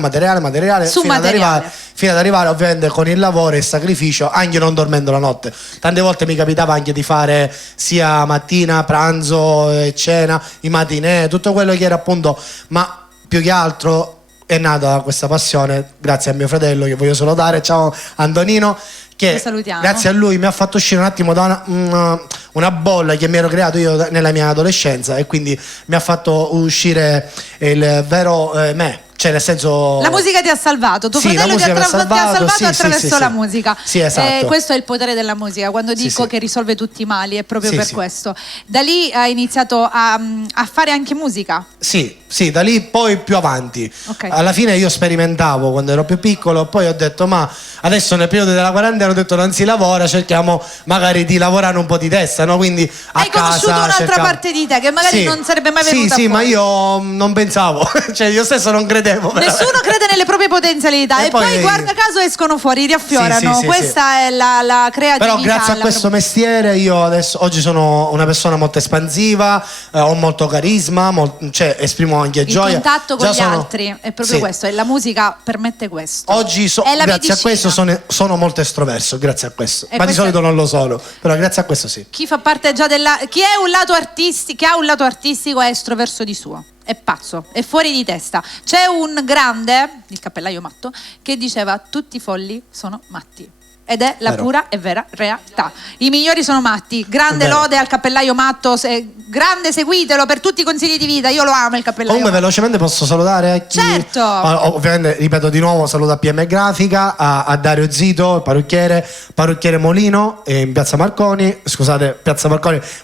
Su fino materiale. Ad arrivare ovviamente con il lavoro e il sacrificio, anche non dormendo la notte. Tante volte mi capitava anche di fare sia mattina, pranzo, cena, i matinee, tutto quello che era appunto, ma più che altro è nata questa passione grazie a mio fratello, che voglio salutare, ciao Antonino, che Lo salutiamo. grazie a lui mi ha fatto uscire un attimo da una bolla che mi ero creato io nella mia adolescenza, e quindi mi ha fatto uscire il vero me. Cioè, nel senso, la musica ti ha salvato, tuo Sì, fratello la ti ha musica mi ha salvato, sì, attraverso sì, la sì. musica. Sì, esatto. Questo è il potere della musica, quando Sì, dico sì. che risolve tutti i mali, è proprio Sì, per sì. questo. Da lì hai iniziato a fare anche musica. Sì, da lì poi più avanti. Ok. Alla fine io sperimentavo quando ero più piccolo, poi ho detto ma adesso nel periodo della quarantena ho detto non si lavora, cerchiamo magari di lavorare un po' di testa, no? Quindi a Hai casa conosciuto un'altra cercavo- parte di te che magari Sì. non sarebbe mai venuta Sì, fuori. ma io non pensavo, cioè io stesso non credevo. Nessuno crede nelle proprie potenzialità e poi guarda caso escono fuori, riaffiorano. Sì, sì, Questa è la creatività. Però grazie a la questo mestiere io adesso oggi sono una persona molto espansiva, ho molto carisma, cioè esprimo anche il gioia. contatto con Già gli sono- altri è proprio Sì. questo, e la musica permette questo. Oggi È la grazie a medicina. questo sono molto estroverso, grazie a questo. E Ma di questo solito è- non lo sono, però grazie a questo sì. Chi fa parte già chi è un lato artistico, che ha un lato artistico è estroverso di suo. È pazzo, è fuori di testa. C'è un grande, il cappellaio matto, che diceva tutti i folli sono matti. Ed è la Vero. pura e vera realtà. I migliori sono matti. Grande Vero. lode al cappellaio matto. Grande, seguitelo per tutti i consigli di vita. Io lo amo il cappellaio Comunque matto. velocemente posso salutare chi... Certo. Ovviamente ripeto di nuovo, saluto a PM Grafica, a Dario Zito, il parrucchiere Molino in Piazza Marconi,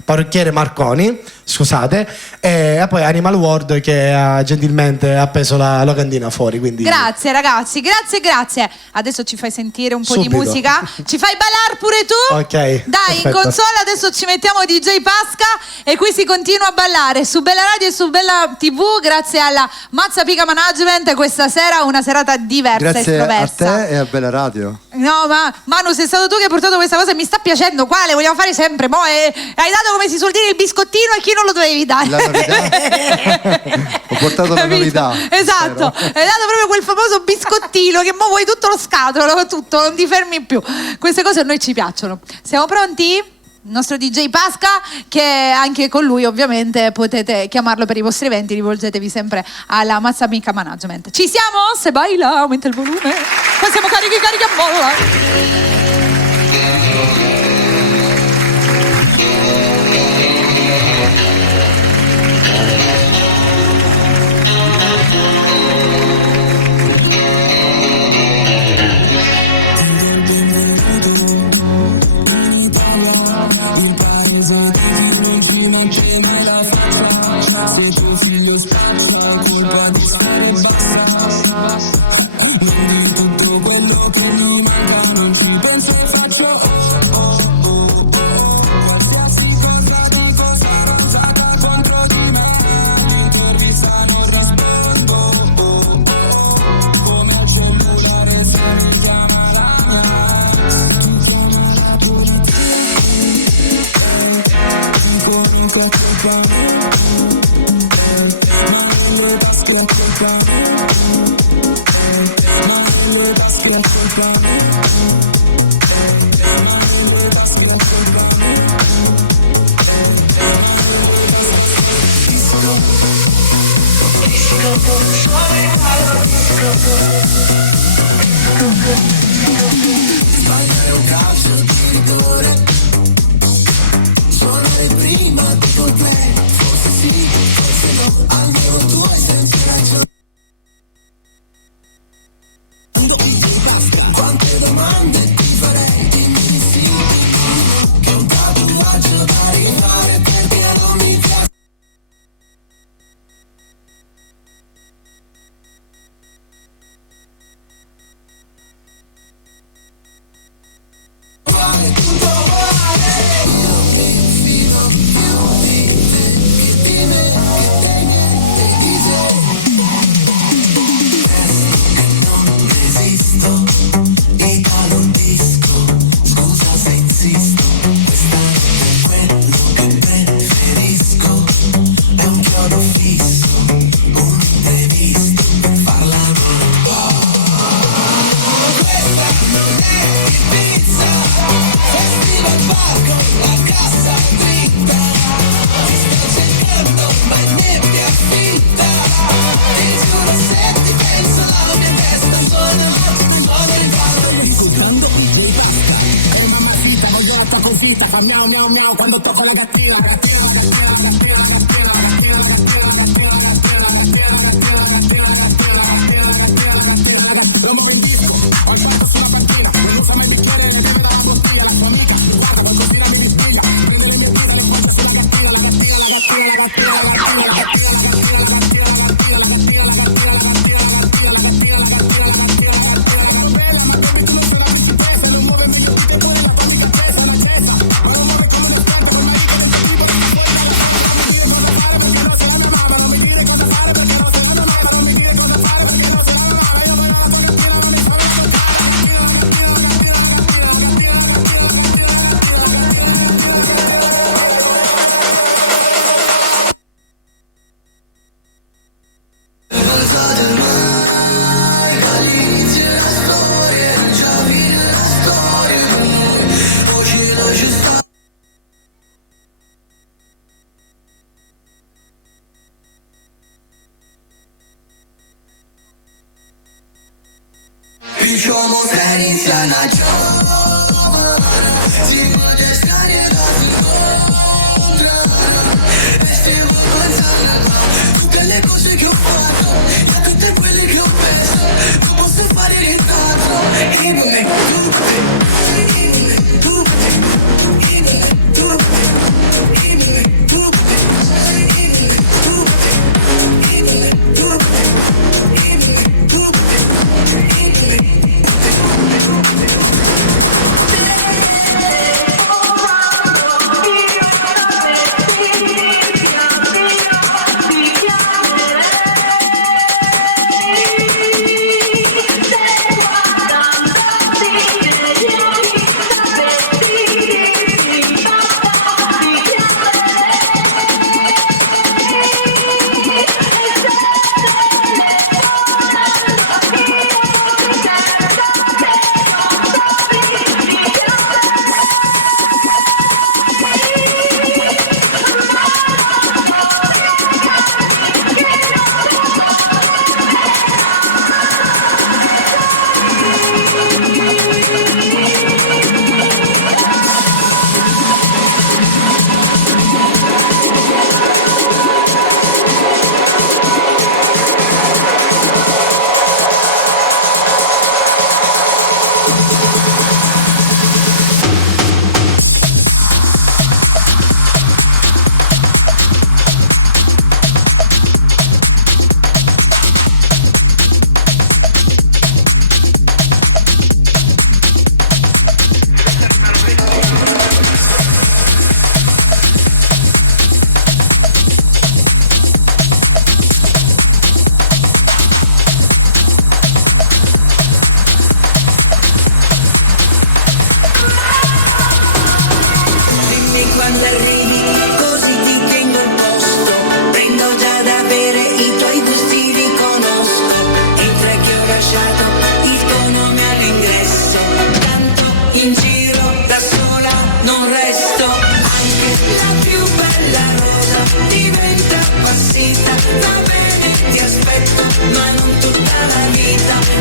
parrucchiere Marconi, scusate, e poi Animal World che gentilmente ha appeso la locandina fuori, quindi... Grazie ragazzi, grazie. Adesso ci fai sentire un po' di Subito. musica. Ci fai ballare pure tu? Ok, Dai, in perfetto. console adesso ci mettiamo DJ Pasca e qui si continua a ballare su Bella Radio e su Bella TV grazie alla Mazza Pica Management. Questa sera una serata diversa, Grazie a estroversa. te e a Bella Radio. No, ma Manu, sei stato tu che hai portato questa cosa e mi sta piacendo. Quale? Vogliamo fare sempre. Hai dato, come si suol dire, il biscottino a chi non lo dovevi dare. La novità. Ho portato la Capito? novità. Esatto, Spero. hai dato proprio quel famoso biscottino che mo vuoi tutto lo scatolo, tutto, non ti fermi più. Queste cose a noi ci piacciono. Siamo pronti? Il nostro DJ Pasca, che anche con lui ovviamente potete chiamarlo per i vostri eventi, rivolgetevi sempre alla Mazza Pica Management. Ci siamo? Se baila, aumenta il volume. Qua siamo carichi a molla. Tutto quello che mi manca non Sbagliare un calcio di rigore, suonare prima di Coldplay, forse sì, forse no, almeno tu hai sempre ragione. Quante domande ti farei, dimmi di sì, che un tatuaggio da rifare perché non mi piace. Vale tutto uguale, io mi fido più di te che di me, che te niente di te. Resto e non resisto, Italo un disco, scusa se insisto, questa è quello che preferisco, è un chiodo fisso, un imprevisto, parlano. Questa non è Ibiza, festival bar con la cassa dritta, ti sto cercando ma è nebbia fitta, ti giuro se ti penso la mia testa suona il ballo. Escutando mi basta, è mamacita, voglio la tua cosita, fa miau miau miau quando tocco la gattina, gattina, gattina, gattina, gattina, gattina, gattina, gattina, gattina, gattina, gattina, gattina, gattina, gattina, lo muovo in disco, ho il fatto sulla panchina, non usa mai bicchiere, ne beve dalla bottiglia, la tua amica, guarda qualcosina mi rispiglia, prende le mie dita, lo faccio sulla gattina, la gattina, la gattina, la gattina, la gattina, la gattina, la gattina, la gattina, la gattina, la gattina, la gattina, la gattina, la gattina, la gattina, la gattina, la gattina, bella, ma come tu non sei la principessa, non muove meglio di te, pure la tua amica pesa, una cesa, ma non muove come uno scherzo, non mai come un tipo, non mi dire cosa fare perché non sei la mamma, non mi dire cosa fare perché non sei la mamma, non mi dire cosa fare perché non sei la mamma, io voglio la tua gattina, non mi fare diciamo se inizia una giovane, si vuole stare da incontra, e stiamo pensando a tutte le cose che ho fatto, a tutte quelle che ho perso, non posso fare ritratto, in me,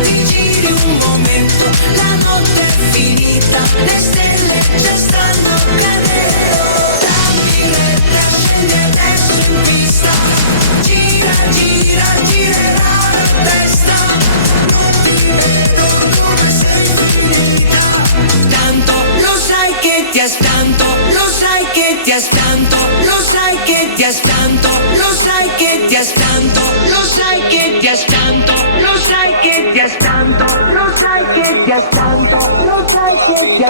ti giri un momento, la notte è finita, le stelle già stanno cadendo. Dammi retta, scendi adesso in pista, gira, gira, girerà la testa, non ti vedo, luna sei finita. Tanto lo sai che ti astanto, lo sai che ti astanto, lo sai che ti astanto, lo sai che ti astanto, lo sai che ti astanto, lo sai che ti astanto, lo sai che ti astanto, lo sai che ti astanto, lo sai che ti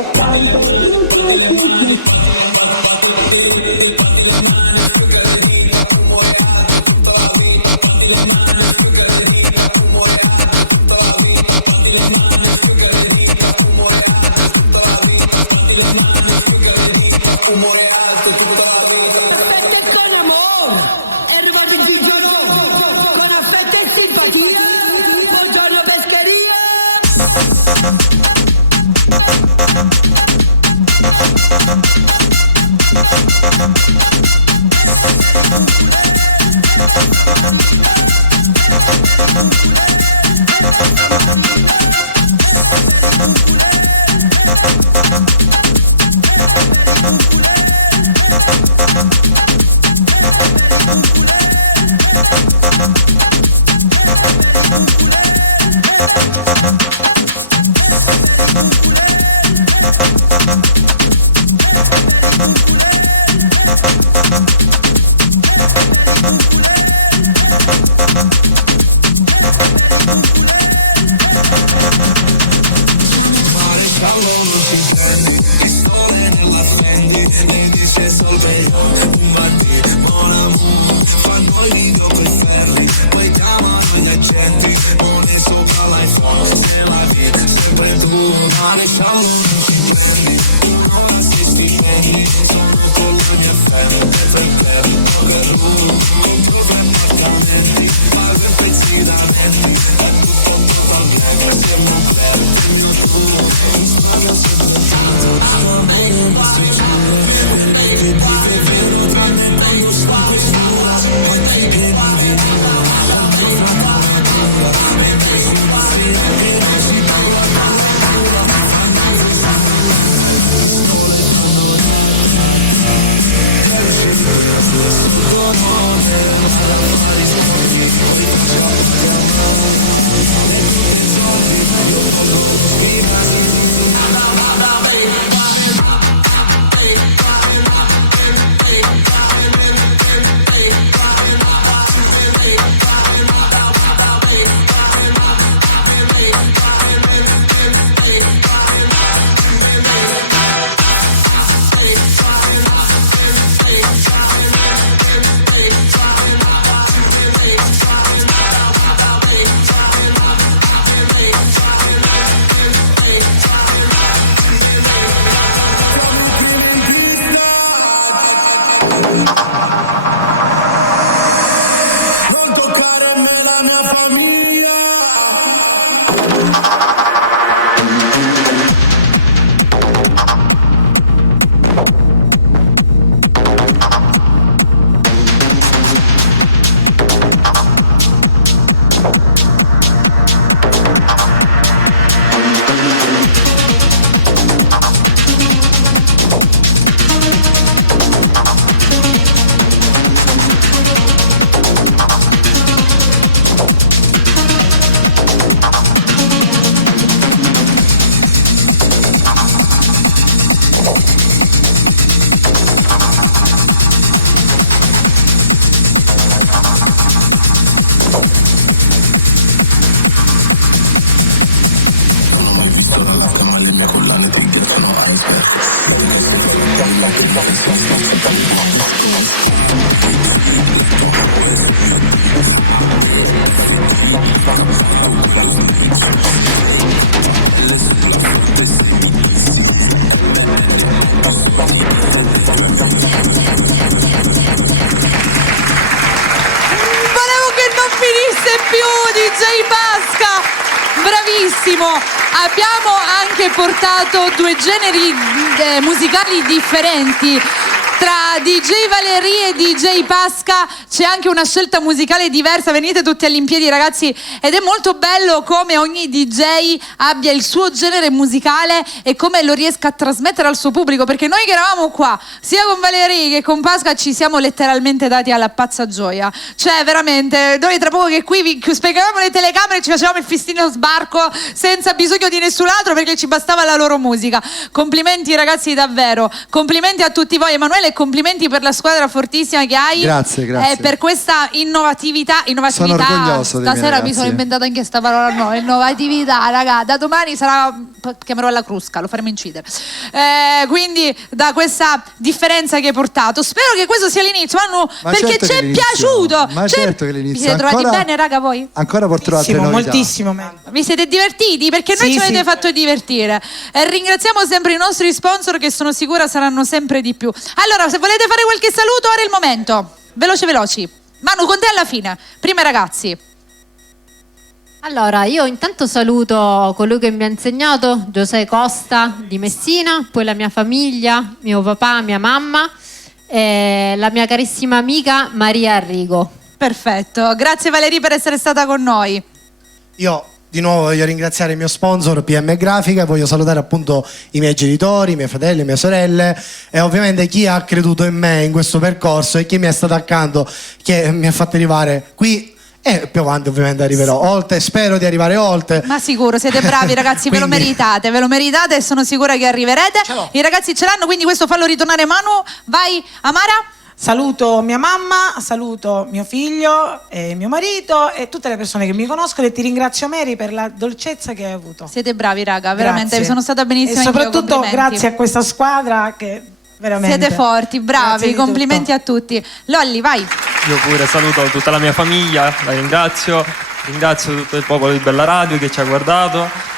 Abbiamo anche portato due generi musicali differenti. Tra DJ Valerie e DJ Pasca c'è anche una scelta musicale diversa, venite tutti all'impiedi ragazzi, ed è molto bello come ogni DJ abbia il suo genere musicale e come lo riesca a trasmettere al suo pubblico, perché noi che eravamo qua sia con Valerie che con Pasca ci siamo letteralmente dati alla pazza gioia, cioè veramente noi tra poco che qui vi spiegavamo le telecamere, ci facevamo il festino sbarco senza bisogno di nessun altro perché ci bastava la loro musica. Complimenti ragazzi, davvero complimenti a tutti voi. Emanuele, complimenti per la squadra fortissima che hai. Grazie. E per questa innovatività. Sono orgoglioso dei miei Stasera mi ragazzi. sono inventata anche questa parola nuova, innovatività, raga. Da domani chiamerò alla Crusca, lo faremo incidere. Quindi da questa differenza che hai portato, spero che questo sia l'inizio, Manu, perché certo ci è piaciuto. Ma certo che l'inizio. Vi siete trovati bene, raga, voi? Ancora porterò altre novità. Moltissimo. Vi siete divertiti? Perché noi ci avete fatto divertire. E ringraziamo sempre i nostri sponsor che sono sicura saranno sempre di più. Allora, se volete fare qualche saluto, ora è il momento. Veloci. Manu, con te alla fine. Prima ragazzi. Allora, io intanto saluto colui che mi ha insegnato, Giuseppe Costa di Messina, poi la mia famiglia, mio papà, mia mamma e la mia carissima amica Maria Arrigo. Perfetto, grazie Valerie per essere stata con noi. Io di nuovo voglio ringraziare il mio sponsor PM Grafica, voglio salutare appunto i miei genitori, i miei fratelli, le mie sorelle e ovviamente chi ha creduto in me in questo percorso e chi mi è stato accanto, che mi ha fatto arrivare qui. E più avanti ovviamente arriverò oltre, spero di arrivare oltre. Ma sicuro, siete bravi ragazzi, ve lo meritate e sono sicura che arriverete. I ragazzi ce l'hanno, quindi questo fallo ritornare Manu. Vai Amara. Saluto mia mamma, saluto mio figlio e mio marito e tutte le persone che mi conoscono e ti ringrazio Mary per la dolcezza che hai avuto. Siete bravi raga, veramente, sono stata benissima. E soprattutto anch'io, grazie a questa squadra che veramente... Siete forti, bravi, complimenti a tutti. Lolli, vai. Io pure saluto tutta la mia famiglia, la ringrazio tutto il popolo di Bella Radio che ci ha guardato,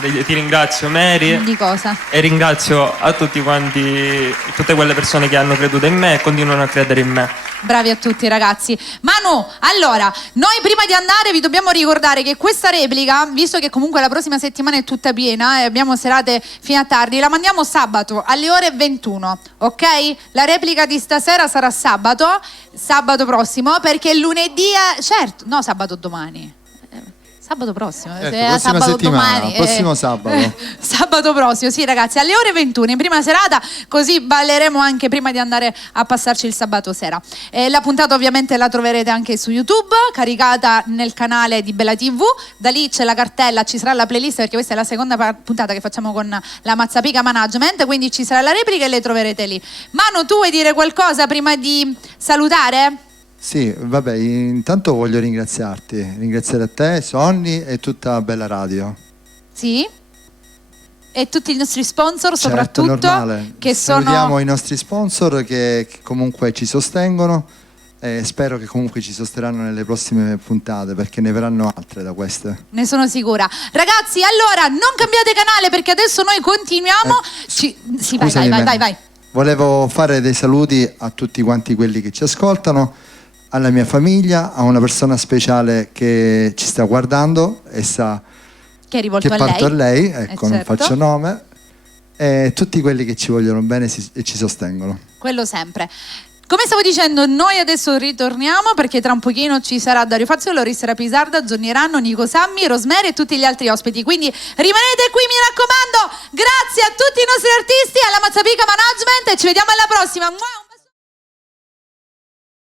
ti ringrazio Mary. Di cosa? E ringrazio a tutti quanti, tutte quelle persone che hanno creduto in me e continuano a credere in me. Bravi a tutti ragazzi. Manu, allora, noi prima di andare vi dobbiamo ricordare che questa replica, visto che comunque la prossima settimana è tutta piena e abbiamo serate fino a tardi, la mandiamo sabato alle ore 21, ok? La replica di stasera sarà sabato prossimo, perché lunedì certo, no, sabato domani. Sabato prossimo, prossima sabato settimana, domani, prossimo sabato. Sabato prossimo, sì ragazzi, alle ore 21 in prima serata, così balleremo anche prima di andare a passarci il sabato sera. La puntata ovviamente la troverete anche su YouTube, caricata nel canale di Bella TV, da lì c'è la cartella, ci sarà la playlist perché questa è la seconda puntata che facciamo con la Mazzapica Management, quindi ci sarà la replica e le troverete lì. Manu, tu vuoi dire qualcosa prima di salutare? Sì, vabbè, intanto voglio ringraziare a te, Sonny e tutta Bella Radio. Sì. E tutti i nostri sponsor, certo, soprattutto, normale. che Salutiamo i nostri sponsor che comunque ci sostengono e spero che comunque ci sosterranno nelle prossime puntate perché ne verranno altre da queste. Ne sono sicura. Ragazzi, allora non cambiate canale perché adesso noi continuiamo. Sì, vai. Volevo fare dei saluti a tutti quanti quelli che ci ascoltano, alla mia famiglia, a una persona speciale che ci sta guardando e sa che è rivolto che parto a lei, ecco, non certo. faccio nome, e tutti quelli che ci vogliono bene e ci sostengono. Quello sempre. Come stavo dicendo, noi adesso ritorniamo perché tra un pochino ci sarà Dario Fazziolo, Rissera Pisarda, Johnny Ranno, Nico Sammi, Rosemary e tutti gli altri ospiti. Quindi rimanete qui, mi raccomando. Grazie a tutti i nostri artisti, alla Mazzapica Management e ci vediamo alla prossima.